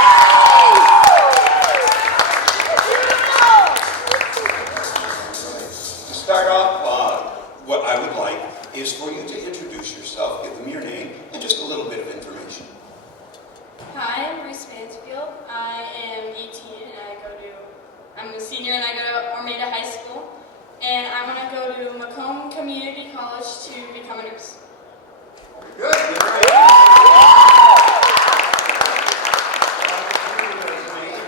To start off, what I would like is for you to introduce yourself, give them your name, and just a little bit of information. Hi, I'm Reese Mansfield. I am 18 and I'm a senior and I go to Armada High School. And I want to go to Macomb Community College to become a nurse. Good. Give her a hand.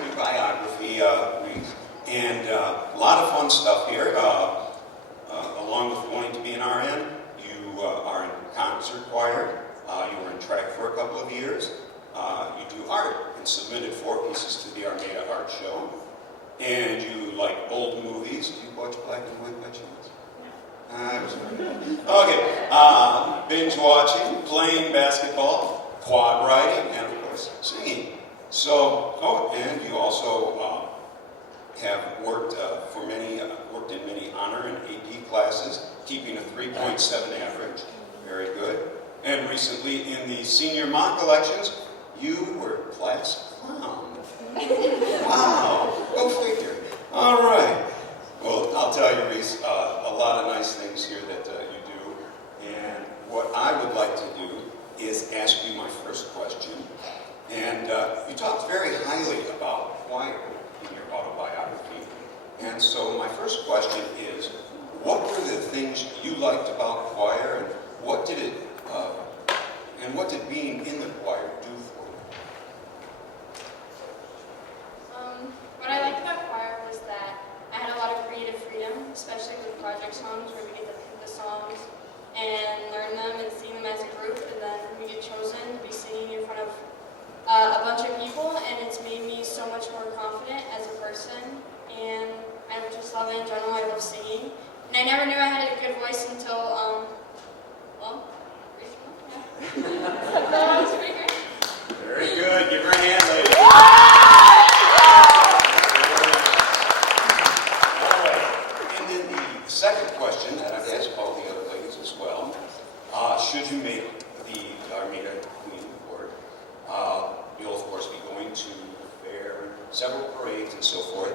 Your biography, Reese, and a lot of fun stuff here. Along with wanting to be an RN, you are in concert choir. You were in track for a couple of years. You do art and submitted 4 pieces to the Armada Art Show. And you like old movies. Do you watch black and white by chance? I was wondering. Okay. Binge watching, playing basketball, quad riding, and of course singing. So, and you also have worked worked in many honor and AP classes, keeping a 3.7 average. Very good. And recently in the senior mock elections, you were class clown. Wow, go figure. All right. Well, I'll tell you, Reese, a lot of nice things here that you do. And what I would like to do is ask you my first question. And you talked very highly about choir in your autobiography. And so my first question is, what were the things you liked about choir, and what did being in the choir do for you? What I liked about choir was that I had a lot of creative freedom, especially with project songs where we get to pick the songs and learn them and sing them as a group, and then we get chosen to be singing in front of a bunch of people, and it's made me so much more confident as a person, and I just love it in general. I love singing, and I never knew I had a good voice until, recently. Armada Queen Award. You'll, of course, be going to the fair, several parades and so forth.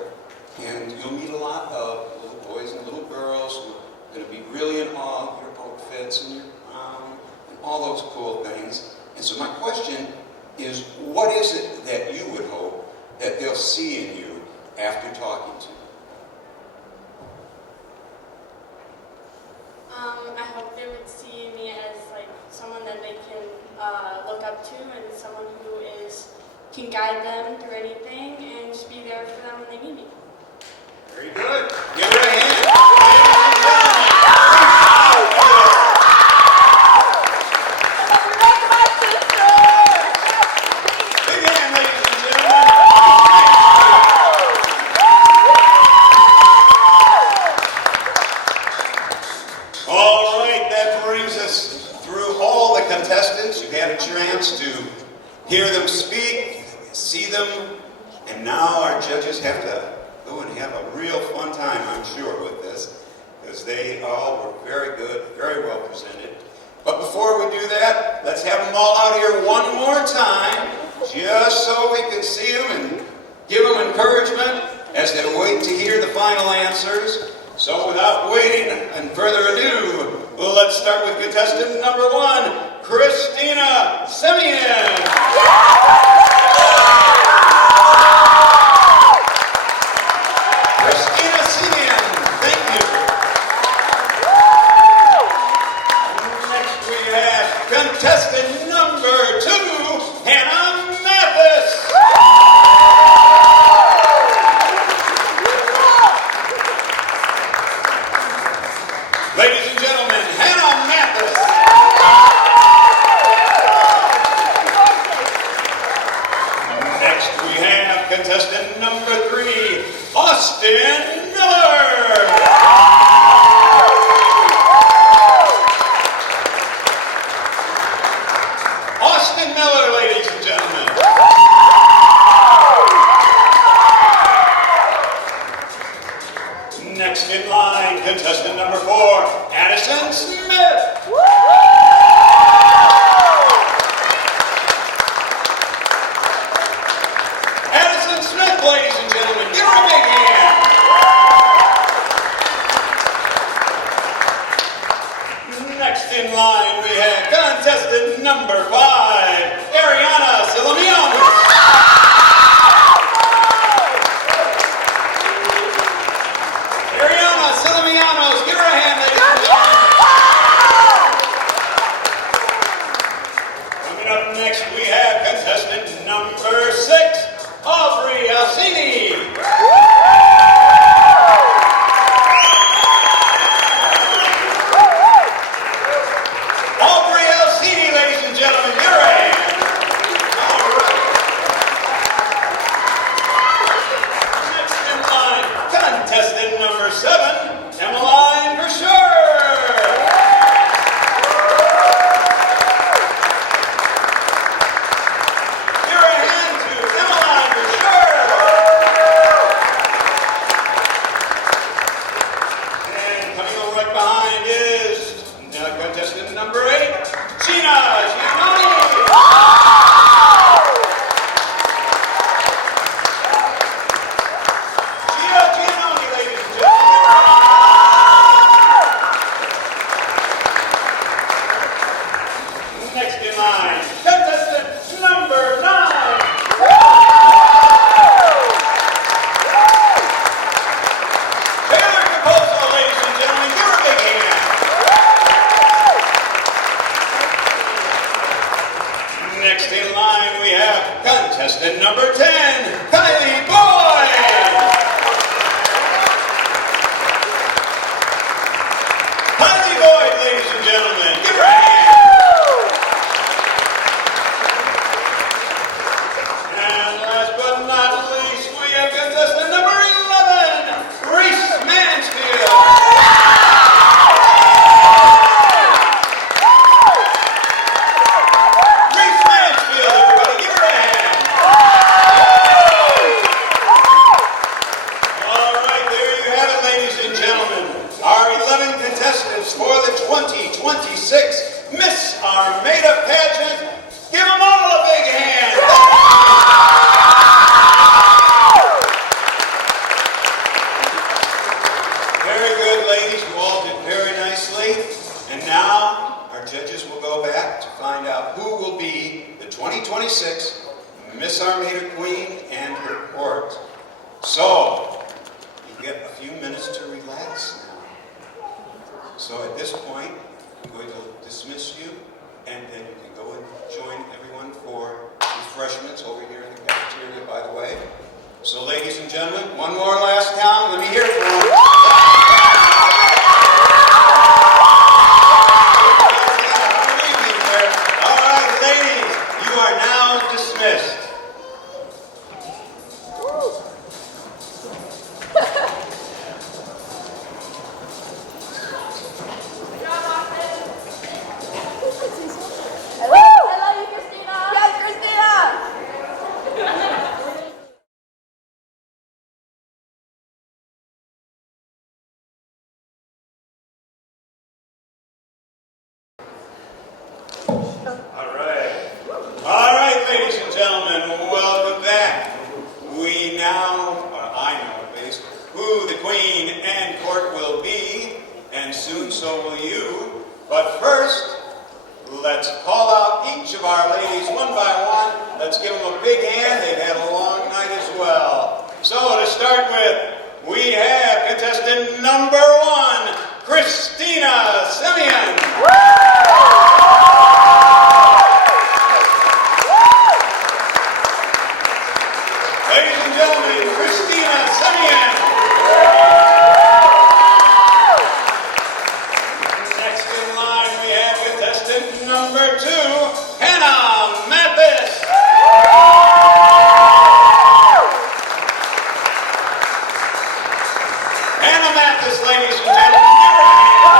And you'll meet a lot of little boys and little girls who are going to be really in awe of your outfits and your crown and all those cool things. And so my question is, what is it that you would hope that they'll see in you after talking to you? I hope they would see me as like someone that they can look up to and someone who can guide them through anything and just be there for them when they need me. Very good. Give her a hand. Big hand, ladies and gentlemen. All right, that brings us through all the contestants. You've had a chance to hear them speak, see them, and now our judges have to go and have a real fun time, I'm sure, with this, because they all were very good, very well presented. But before we do that, let's have them all out here one more time, just so we can see them and give them encouragement as they wait to hear the final answers. So without waiting and further ado, let's start with contestant number 1, Christina Simeon. Christina Simeon, thank you. Next we have contestant number 2, Hannah Mathis. Ladies and gentlemen, Hannah Mathis. Next we have contestant number 3, Austin Miller. Austin Miller, ladies and gentlemen. Next in line, contestant number 4, Addison Smith. Addison Smith, ladies and gentlemen, give her a big hand. Next in line, we have contestant number 5, Ariana Silamianos. Ariana Silamianos, give her a hand, ladies and gentlemen. Coming up next, we have contestant number 6, Aubrey Alcini. Aubrey Alcini, ladies and gentlemen, give her a hand. All right. Next in line, contestant number 7, Emmeline Versher. Give her a hand to Emmeline Versher. And coming on right behind is contestant number 8, Gina Giannoni. Gina Giannoni, ladies and gentlemen. Next in line, contestant number 9. Taylor Capozzo, ladies and gentlemen, give her a big hand. Next in line, we have contestant number 10, Kylie Boyd. Kylie Boyd, ladies and gentlemen, give her a hand. And last but not least, we have contestant number 11, Reese Mansfield. Reese Mansfield, everybody, give her a hand. All right, there you have it, ladies and gentlemen. Our 11 contestants for the 2026 Miss Armada Pageant who will be the 2026 Miss Armada Queen and her court. So, you get a few minutes to relax now. So at this point, I'm going to dismiss you, and then you can go and join everyone for refreshments over here in the cafeteria, by the way. So ladies and gentlemen, one more last time. Let me hear from you. All right, ladies, you are now dismissed. All right, ladies and gentlemen, welcome back. We now, I know at least, who the Queen and Court will be, and soon so will you. But first, let's call out each of our ladies one by one. Let's give them a big hand. They've had a long night as well. So to start with, we have contestant number 1, Christina Simeon. Ladies and gentlemen, Christina Simeon. Next in line, we have contestant number 2, Hannah Mathis. Hannah Mathis, ladies and gentlemen, give her a hand.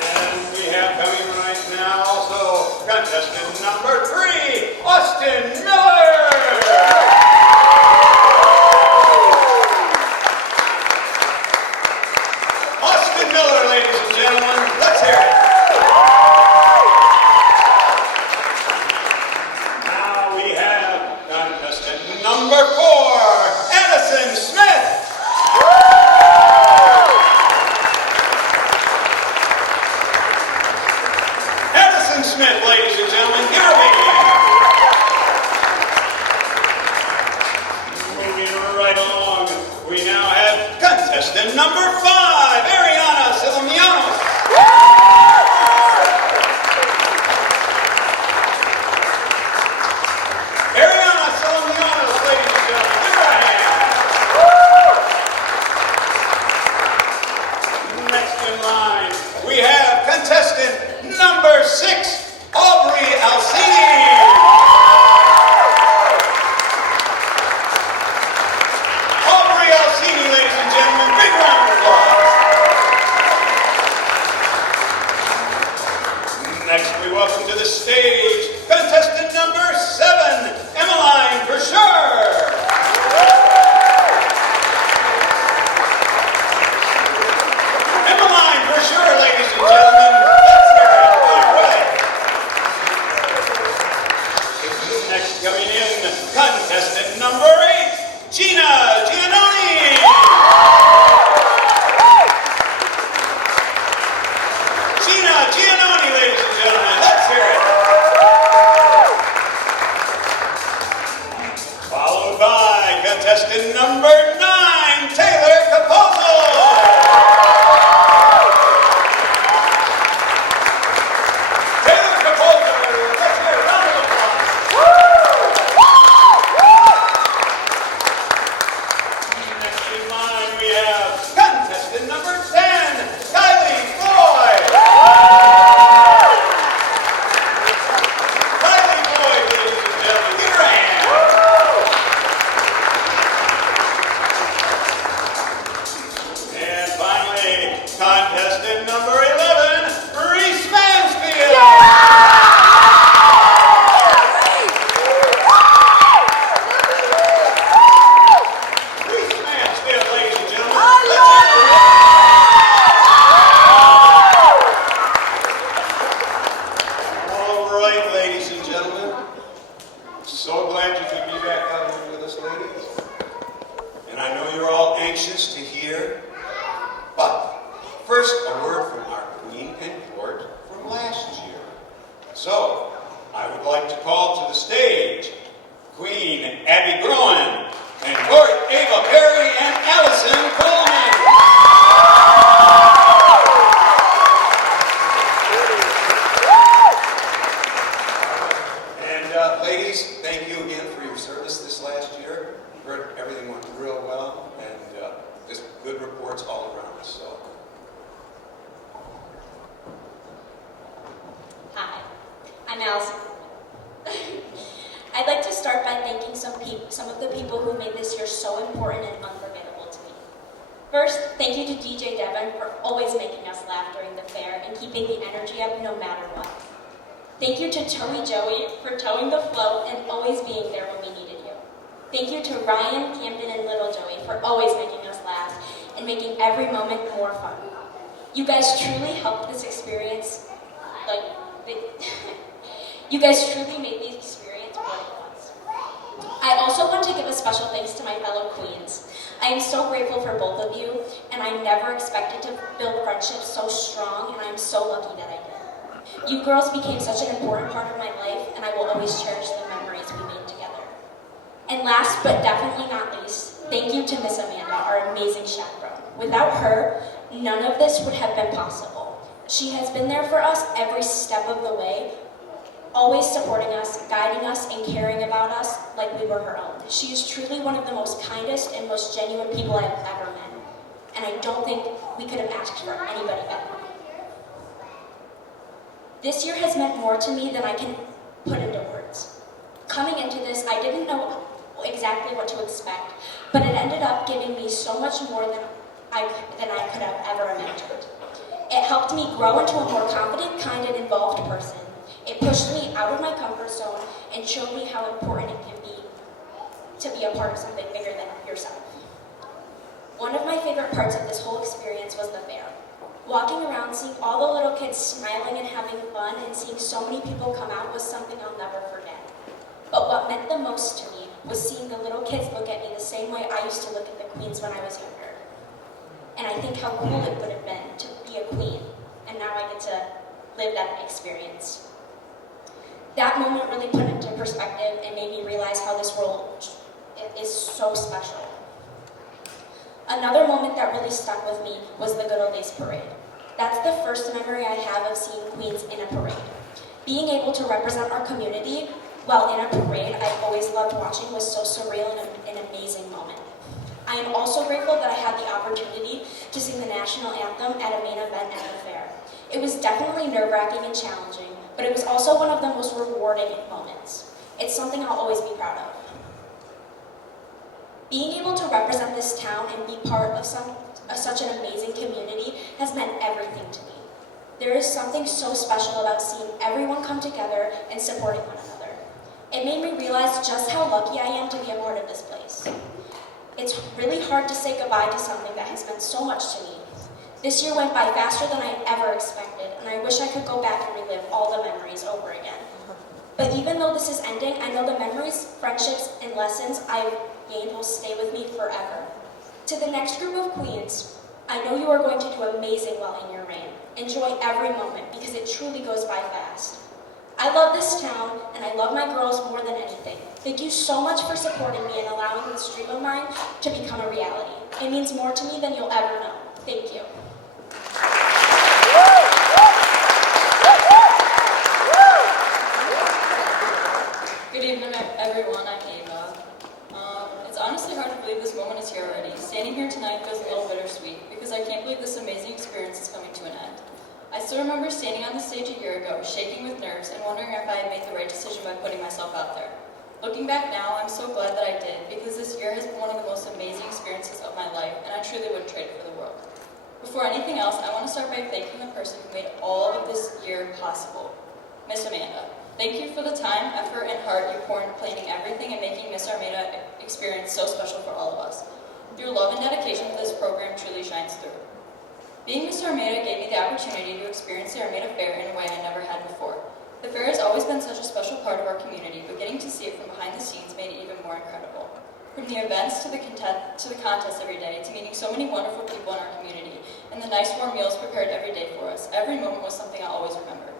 And we have coming right now also contestant number 3, Austin Miller. Austin Miller, ladies and gentlemen, let's hear it. Now we have contestant number 4, Addison Smith. Addison Smith, ladies and gentlemen, give her a big hand. Moving right along, we now have contestant number 5, Ariana Silamianos. Ariana Silamianos, ladies and gentlemen, give her a hand. Next in line, we have contestant number 6, Aubrey Alcini. Aubrey Alcini, ladies and gentlemen, big round of applause. Next, we welcome to the stage contestant number 7, Emmeline Brasher. Emmeline Brasher, ladies and gentlemen, let's hear it. All right. Next coming in, contestant number 8, Gina Giannoni. Gina Giannoni, ladies and gentlemen, let's hear it. Followed by contestant number 9, Taylor Capozzo. Taylor Capozzo, let's hear a round of applause. Next in line, we have contestant number 10, Kylie Floyd. Kylie Floyd, ladies and gentlemen, give her a hand. I'm Allison. I'd like to start by thanking some of the people who made this year so important and unforgettable to me. First, thank you to DJ Devon for always making us laugh during the fair and keeping the energy up no matter what. Thank you to Toey Joey for towing the float and always being there when we needed you. Thank you to Ryan, Camden, and Little Joey for always making us laugh and making every moment more fun. You guys truly helped this experience, you guys truly made the experience what it was. I also want to give a special thanks to my fellow queens. I am so grateful for both of you, and I never expected to build friendships so strong, and I'm so lucky that I did. You girls became such an important part of my life, and I will always cherish the memories we made together. And last but definitely not least, thank you to Miss Amanda, our amazing chaperone. Without her, none of this would have been possible. She has been there for us every step of the way, always supporting us, guiding us, and caring about us like we were her own. She is truly one of the most kindest and most genuine people I've ever met, and I don't think we could have asked for anybody better. This year has meant more to me than I can put into words. Coming into this, I didn't know exactly what to expect, but it ended up giving me so much more than I could have ever imagined. It helped me grow into a more confident, kind, and involved person. It pushed me out of my comfort zone and showed me how important it can be to be a part of something bigger than yourself. One of my favorite parts of this whole experience was the fair. Walking around, seeing all the little kids smiling and having fun, and seeing so many people come out was something I'll never forget. But what meant the most to me was seeing the little kids look at me the same way I used to look at the queens when I was younger. And I think how cool it would have been to be a queen, and now I get to live that experience. That moment really put it into perspective and made me realize how this world is so special. Another moment that really stuck with me was the Good Old Days Parade. That's the first memory I have of seeing queens in a parade. Being able to represent our community while in a parade I've always loved watching was so surreal and an amazing moment. I am also grateful that I had the opportunity to sing the national anthem at a main event at the fair. It was definitely nerve-wracking and challenging, but it was also one of the most rewarding moments. It's something I'll always be proud of. Being able to represent this town and be part of such an amazing community has meant everything to me. There is something so special about seeing everyone come together and supporting one another. It made me realize just how lucky I am to be a part of this place. It's really hard to say goodbye to something that has meant so much to me. This year went by faster than I ever expected, and I wish I could go back and relive all the memories over again. But even though this is ending, I know the memories, friendships, and lessons I've gained will stay with me forever. To the next group of queens, I know you are going to do amazing while in your reign. Enjoy every moment, because it truly goes by fast. I love this town, and I love my girls more than anything. Thank you so much for supporting me and allowing this dream of mine to become a reality. It means more to me than you'll ever know. Thank you. Good evening, everyone. I'm Ava. It's honestly hard to believe this moment is here already. Standing here tonight feels a little bittersweet because I can't believe this amazing experience is coming to an end. I still remember standing on the stage a year ago, shaking with nerves and wondering if I had made the right decision by putting myself out there. Looking back now, I'm so glad that I did because this year has been one of the most amazing experiences of my life, and I truly wouldn't trade it for the world. Before anything else, I want to start by thanking the person who made all of this year possible, Miss Amanda. Thank you for the time, effort, and heart you poured into planning everything and making Miss Armada experience so special for all of us. Your love and dedication to this program truly shines through. Being Miss Armada gave me the opportunity to experience the Armada Fair in a way I never had before. The fair has always been such a special part of our community, but getting to see it from behind the scenes made it even more incredible. From the events to the contests every day, to meeting so many wonderful people in our community, and the nice warm meals prepared every day for us, every moment was something I'll always remember.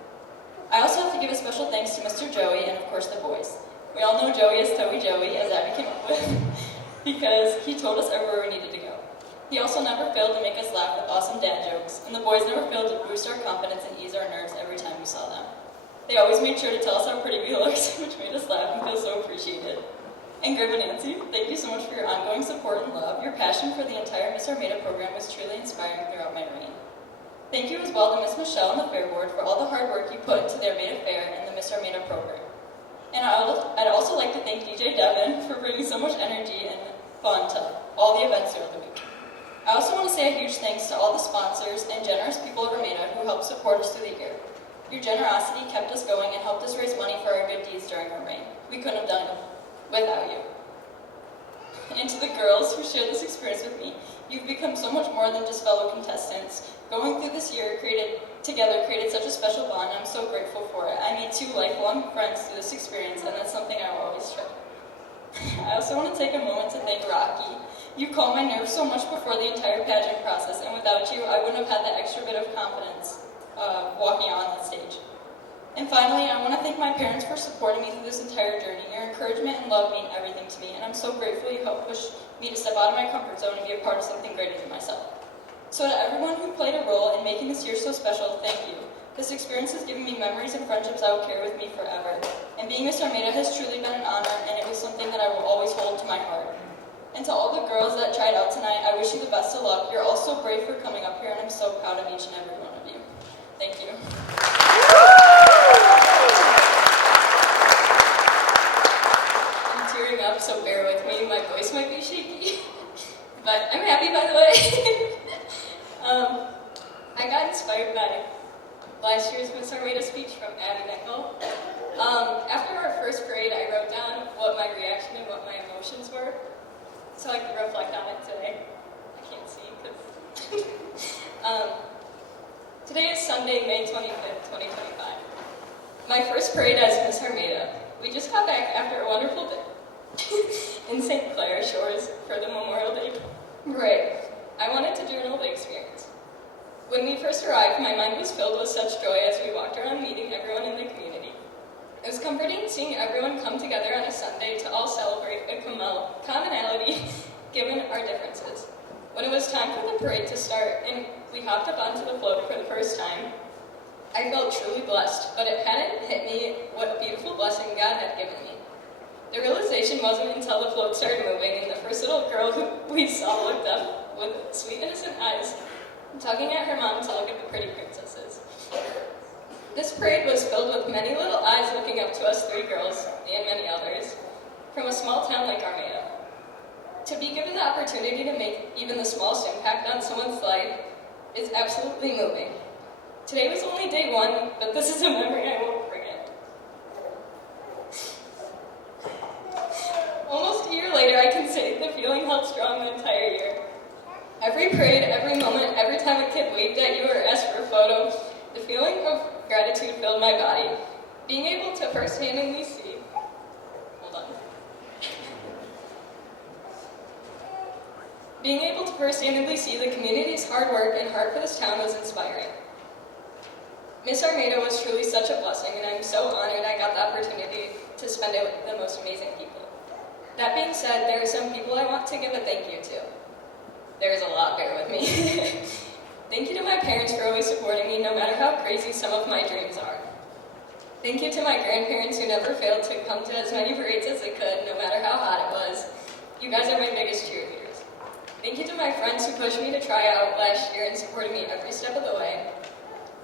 I also have to give a special thanks to Mr. Joey and, of course, the boys. We all know Joey as Toey Joey, as Abby came up with, because he told us everywhere we needed to go. He also never failed to make us laugh with awesome dad jokes, and the boys never failed to boost our confidence and ease our nerves every time we saw them. They always made sure to tell us how pretty we looked, which made us laugh and feel so appreciated. And Grandma Nancy, thank you so much for your ongoing support and love. Your passion for the entire Miss Armada program was truly inspiring throughout my reign. Thank you as well to Miss Michelle and the Fair Board for all the hard work you put into the Armada Fair and the Miss Armada program. And I'd also like to thank DJ Devin for bringing so much energy and fun to all the events throughout the week. I also want to say a huge thanks to all the sponsors and generous people of Armada who helped support us through the year. Your generosity kept us going and helped us raise money for our good deeds during our reign. We couldn't have done it without you. And to the girls who shared this experience with me, you've become so much more than just fellow contestants. Going through this year created such a special bond. I'm so grateful for it. I made 2 lifelong friends through this experience, and that's something I will always try. I also want to take a moment to thank Rocky. You calmed my nerves so much before the entire pageant process, and without you, I wouldn't have had that extra bit of confidence walking on that stage. And finally, I want to thank my parents for supporting me through this entire journey. Your encouragement and love mean everything to me, and I'm so grateful you helped push me to step out of my comfort zone and be a part of something greater than myself. So to everyone who played a role in making this year so special, thank you. This experience has given me memories and friendships I will carry with me forever. And being Miss Armada has truly been an honor, and it was something that I will always hold to my heart. And to all the girls that tried out tonight, I wish you the best of luck. You're all so brave for coming up here, and I'm so proud of each and every one of you. Thank you. I'm tearing up, so bear with me. My voice might be shaky, but I'm happy, by the way. I got inspired by last year's Miss Armada speech from Abby Nickel. After our first parade, I wrote down what my reaction and what my emotions were, so I could reflect on it today. I can't see because today is Sunday, May 25th, 2025. My first parade as Miss Armada. We just got back after a wonderful day in St. Clair Shores for the Memorial Day parade. I wanted to journal the experience. When we first arrived, my mind was filled with such joy as we walked around meeting everyone in the community. It was comforting seeing everyone come together on a Sunday to all celebrate a commonality given our differences. When it was time for the parade to start and we hopped up onto the float for the first time, I felt truly blessed, but it hadn't hit me what a beautiful blessing God had given me. The realization wasn't until the float started moving and the first little girl who we saw looked up with sweet innocent eyes, tugging at her mom to look at the pretty princesses. This parade was filled with many little eyes looking up to us 3 girls, and many others, from a small town like Armada. To be given the opportunity to make even the smallest impact on someone's life is absolutely moving. Today was only day 1, but this is a memory I won't forget. Almost a year later, I can say the feeling held strong the entire year. Every parade, every moment, every time a kid waved at you or asked for a photo, the feeling of gratitude filled my body. Being able to first-handedly see, Being able to first-handedly see the community's hard work and heart for this town was inspiring. Miss Armada was truly such a blessing, and I'm so honored I got the opportunity to spend it with the most amazing people. That being said, there are some people I want to give a thank you to. There's a lot, bear with me. Thank you to my parents for always supporting me, no matter how crazy some of my dreams are. Thank you to my grandparents who never failed to come to as many parades as they could, no matter how hot it was. You guys are my biggest cheerleaders. Thank you to my friends who pushed me to try out last year and supported me every step of the way.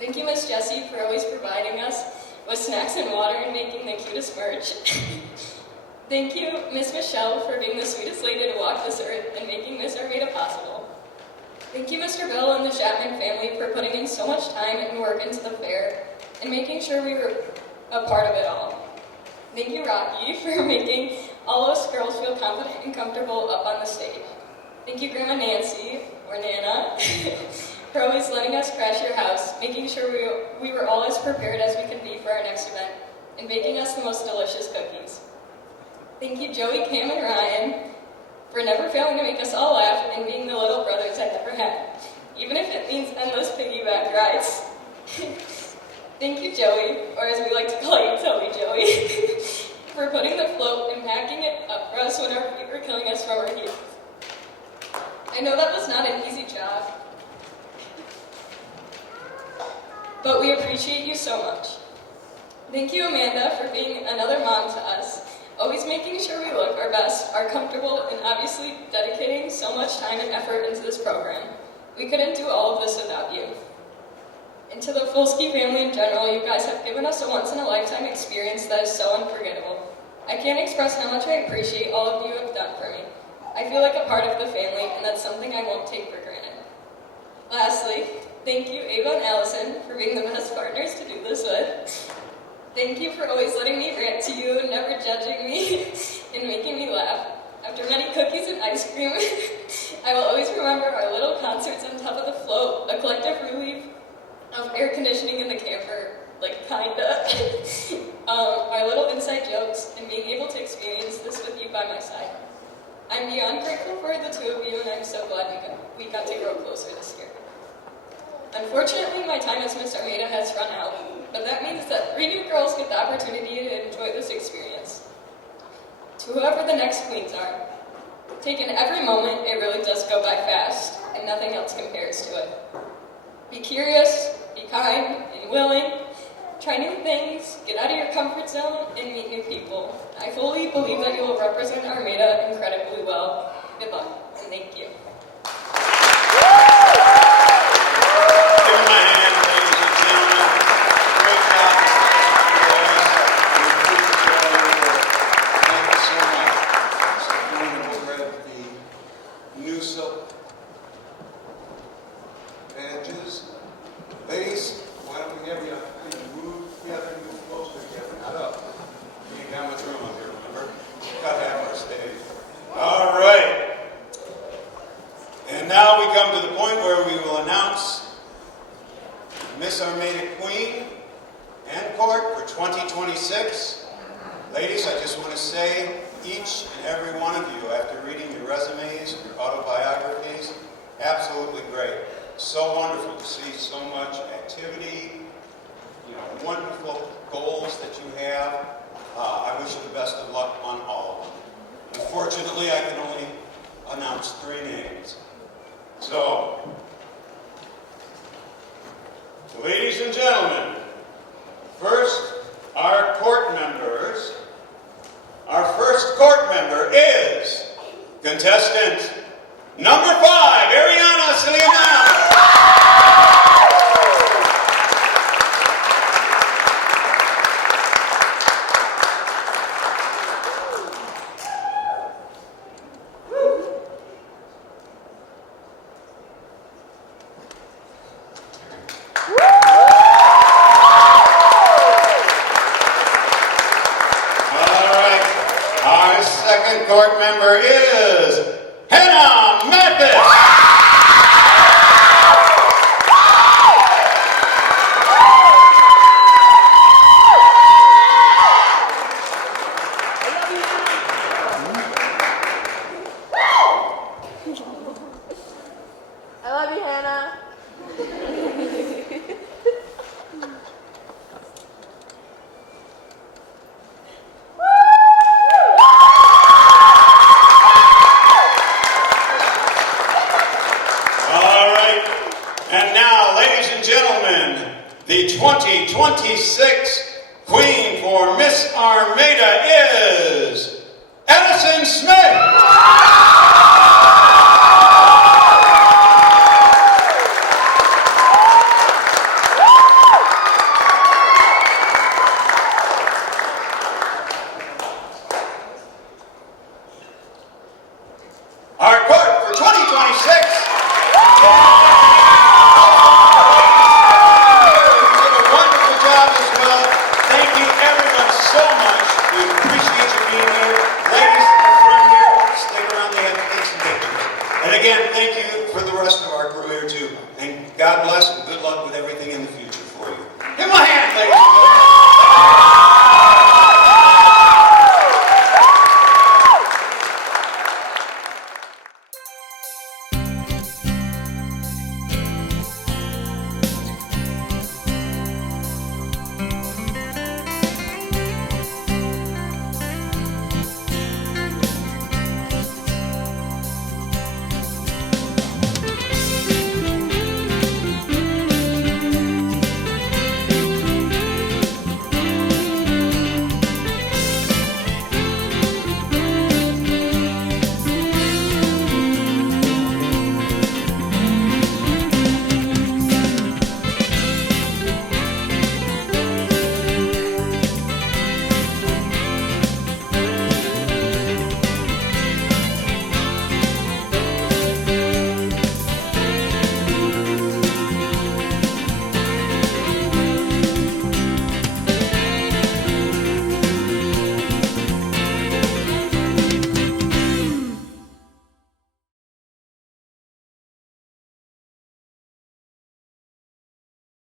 Thank you, Miss Jessie, for always providing us with snacks and water and making the cutest merch. Thank you, Miss Michelle, for being the sweetest lady to walk this earth and making Miss Armada possible. Thank you, Mr. Bill and the Chapman family, for putting in so much time and work into the fair and making sure we were a part of it all. Thank you, Rocky, for making all us girls feel confident and comfortable up on the stage. Thank you, Grandma Nancy, or Nana, for always letting us crash your house, making sure we were all as prepared as we could be for our next event, and baking us the most delicious cookies. Thank you, Joey, Cam, and Ryan, for never failing to make us all laugh and being the little brothers I never had, even if it means endless piggyback rides. Thank you, Joey, or as we like to call you, Toby Joey, for putting the float and packing it up for us when our feet were killing us from our heels. I know that was not an easy job, but we appreciate you so much. Thank you, Amanda, for being another mom to us, always making sure we look our best, are comfortable, and obviously dedicating so much time and effort into this program. We couldn't do all of this without you. And to the Fulski family in general, you guys have given us a once-in-a-lifetime experience that is so unforgettable. I can't express how much I appreciate all of you have done for me. I feel like a part of the family, and that's something I won't take for granted. Lastly, thank you, Ava and Allison, for being the best partners to do this with. Thank you for always letting me rant to you and never judging me and making me laugh. After many cookies and ice cream, I will always remember our little concerts on top of the float, a collective relief of air conditioning in the camper, like kinda. Our little inside jokes and being able to experience this with you by my side. I'm beyond grateful for the two of you, and I'm so glad we got to grow closer this year. Unfortunately, my time as Miss Armada has run out, but that means that 3 new girls get the opportunity to enjoy this experience. To whoever the next queens are, taking every moment, it really does go by fast, and nothing else compares to it. Be curious, be kind, and willing. Try new things, get out of your comfort zone, and meet new people. I fully believe that you will represent Armada incredibly well. Good luck, and thank you. Give them a hand, ladies and gentlemen. Great job, Thank you so much. So I'm going to grab the new silk badges. Ladies, why don't we have you move together, move closer together, not up. We ain't got much room up here, remember? Got to have our stage. All right. And now we come to the point where we will announce Miss Armada Queen and Court for 2026. Ladies, I just want to say, each and every one of you, after reading your resumes, your autobiographies, absolutely great. So wonderful to see so much activity, wonderful goals that you have. I wish you the best of luck on all of them. Unfortunately, I can only announce 3 names. So, ladies and gentlemen, first, our court members. Our first court member is contestant number 5, Ariana Siliamana. Court member is Hannah Mathis. I love you, Hannah. The 2026 Queen for Miss Armada is Edison Smith.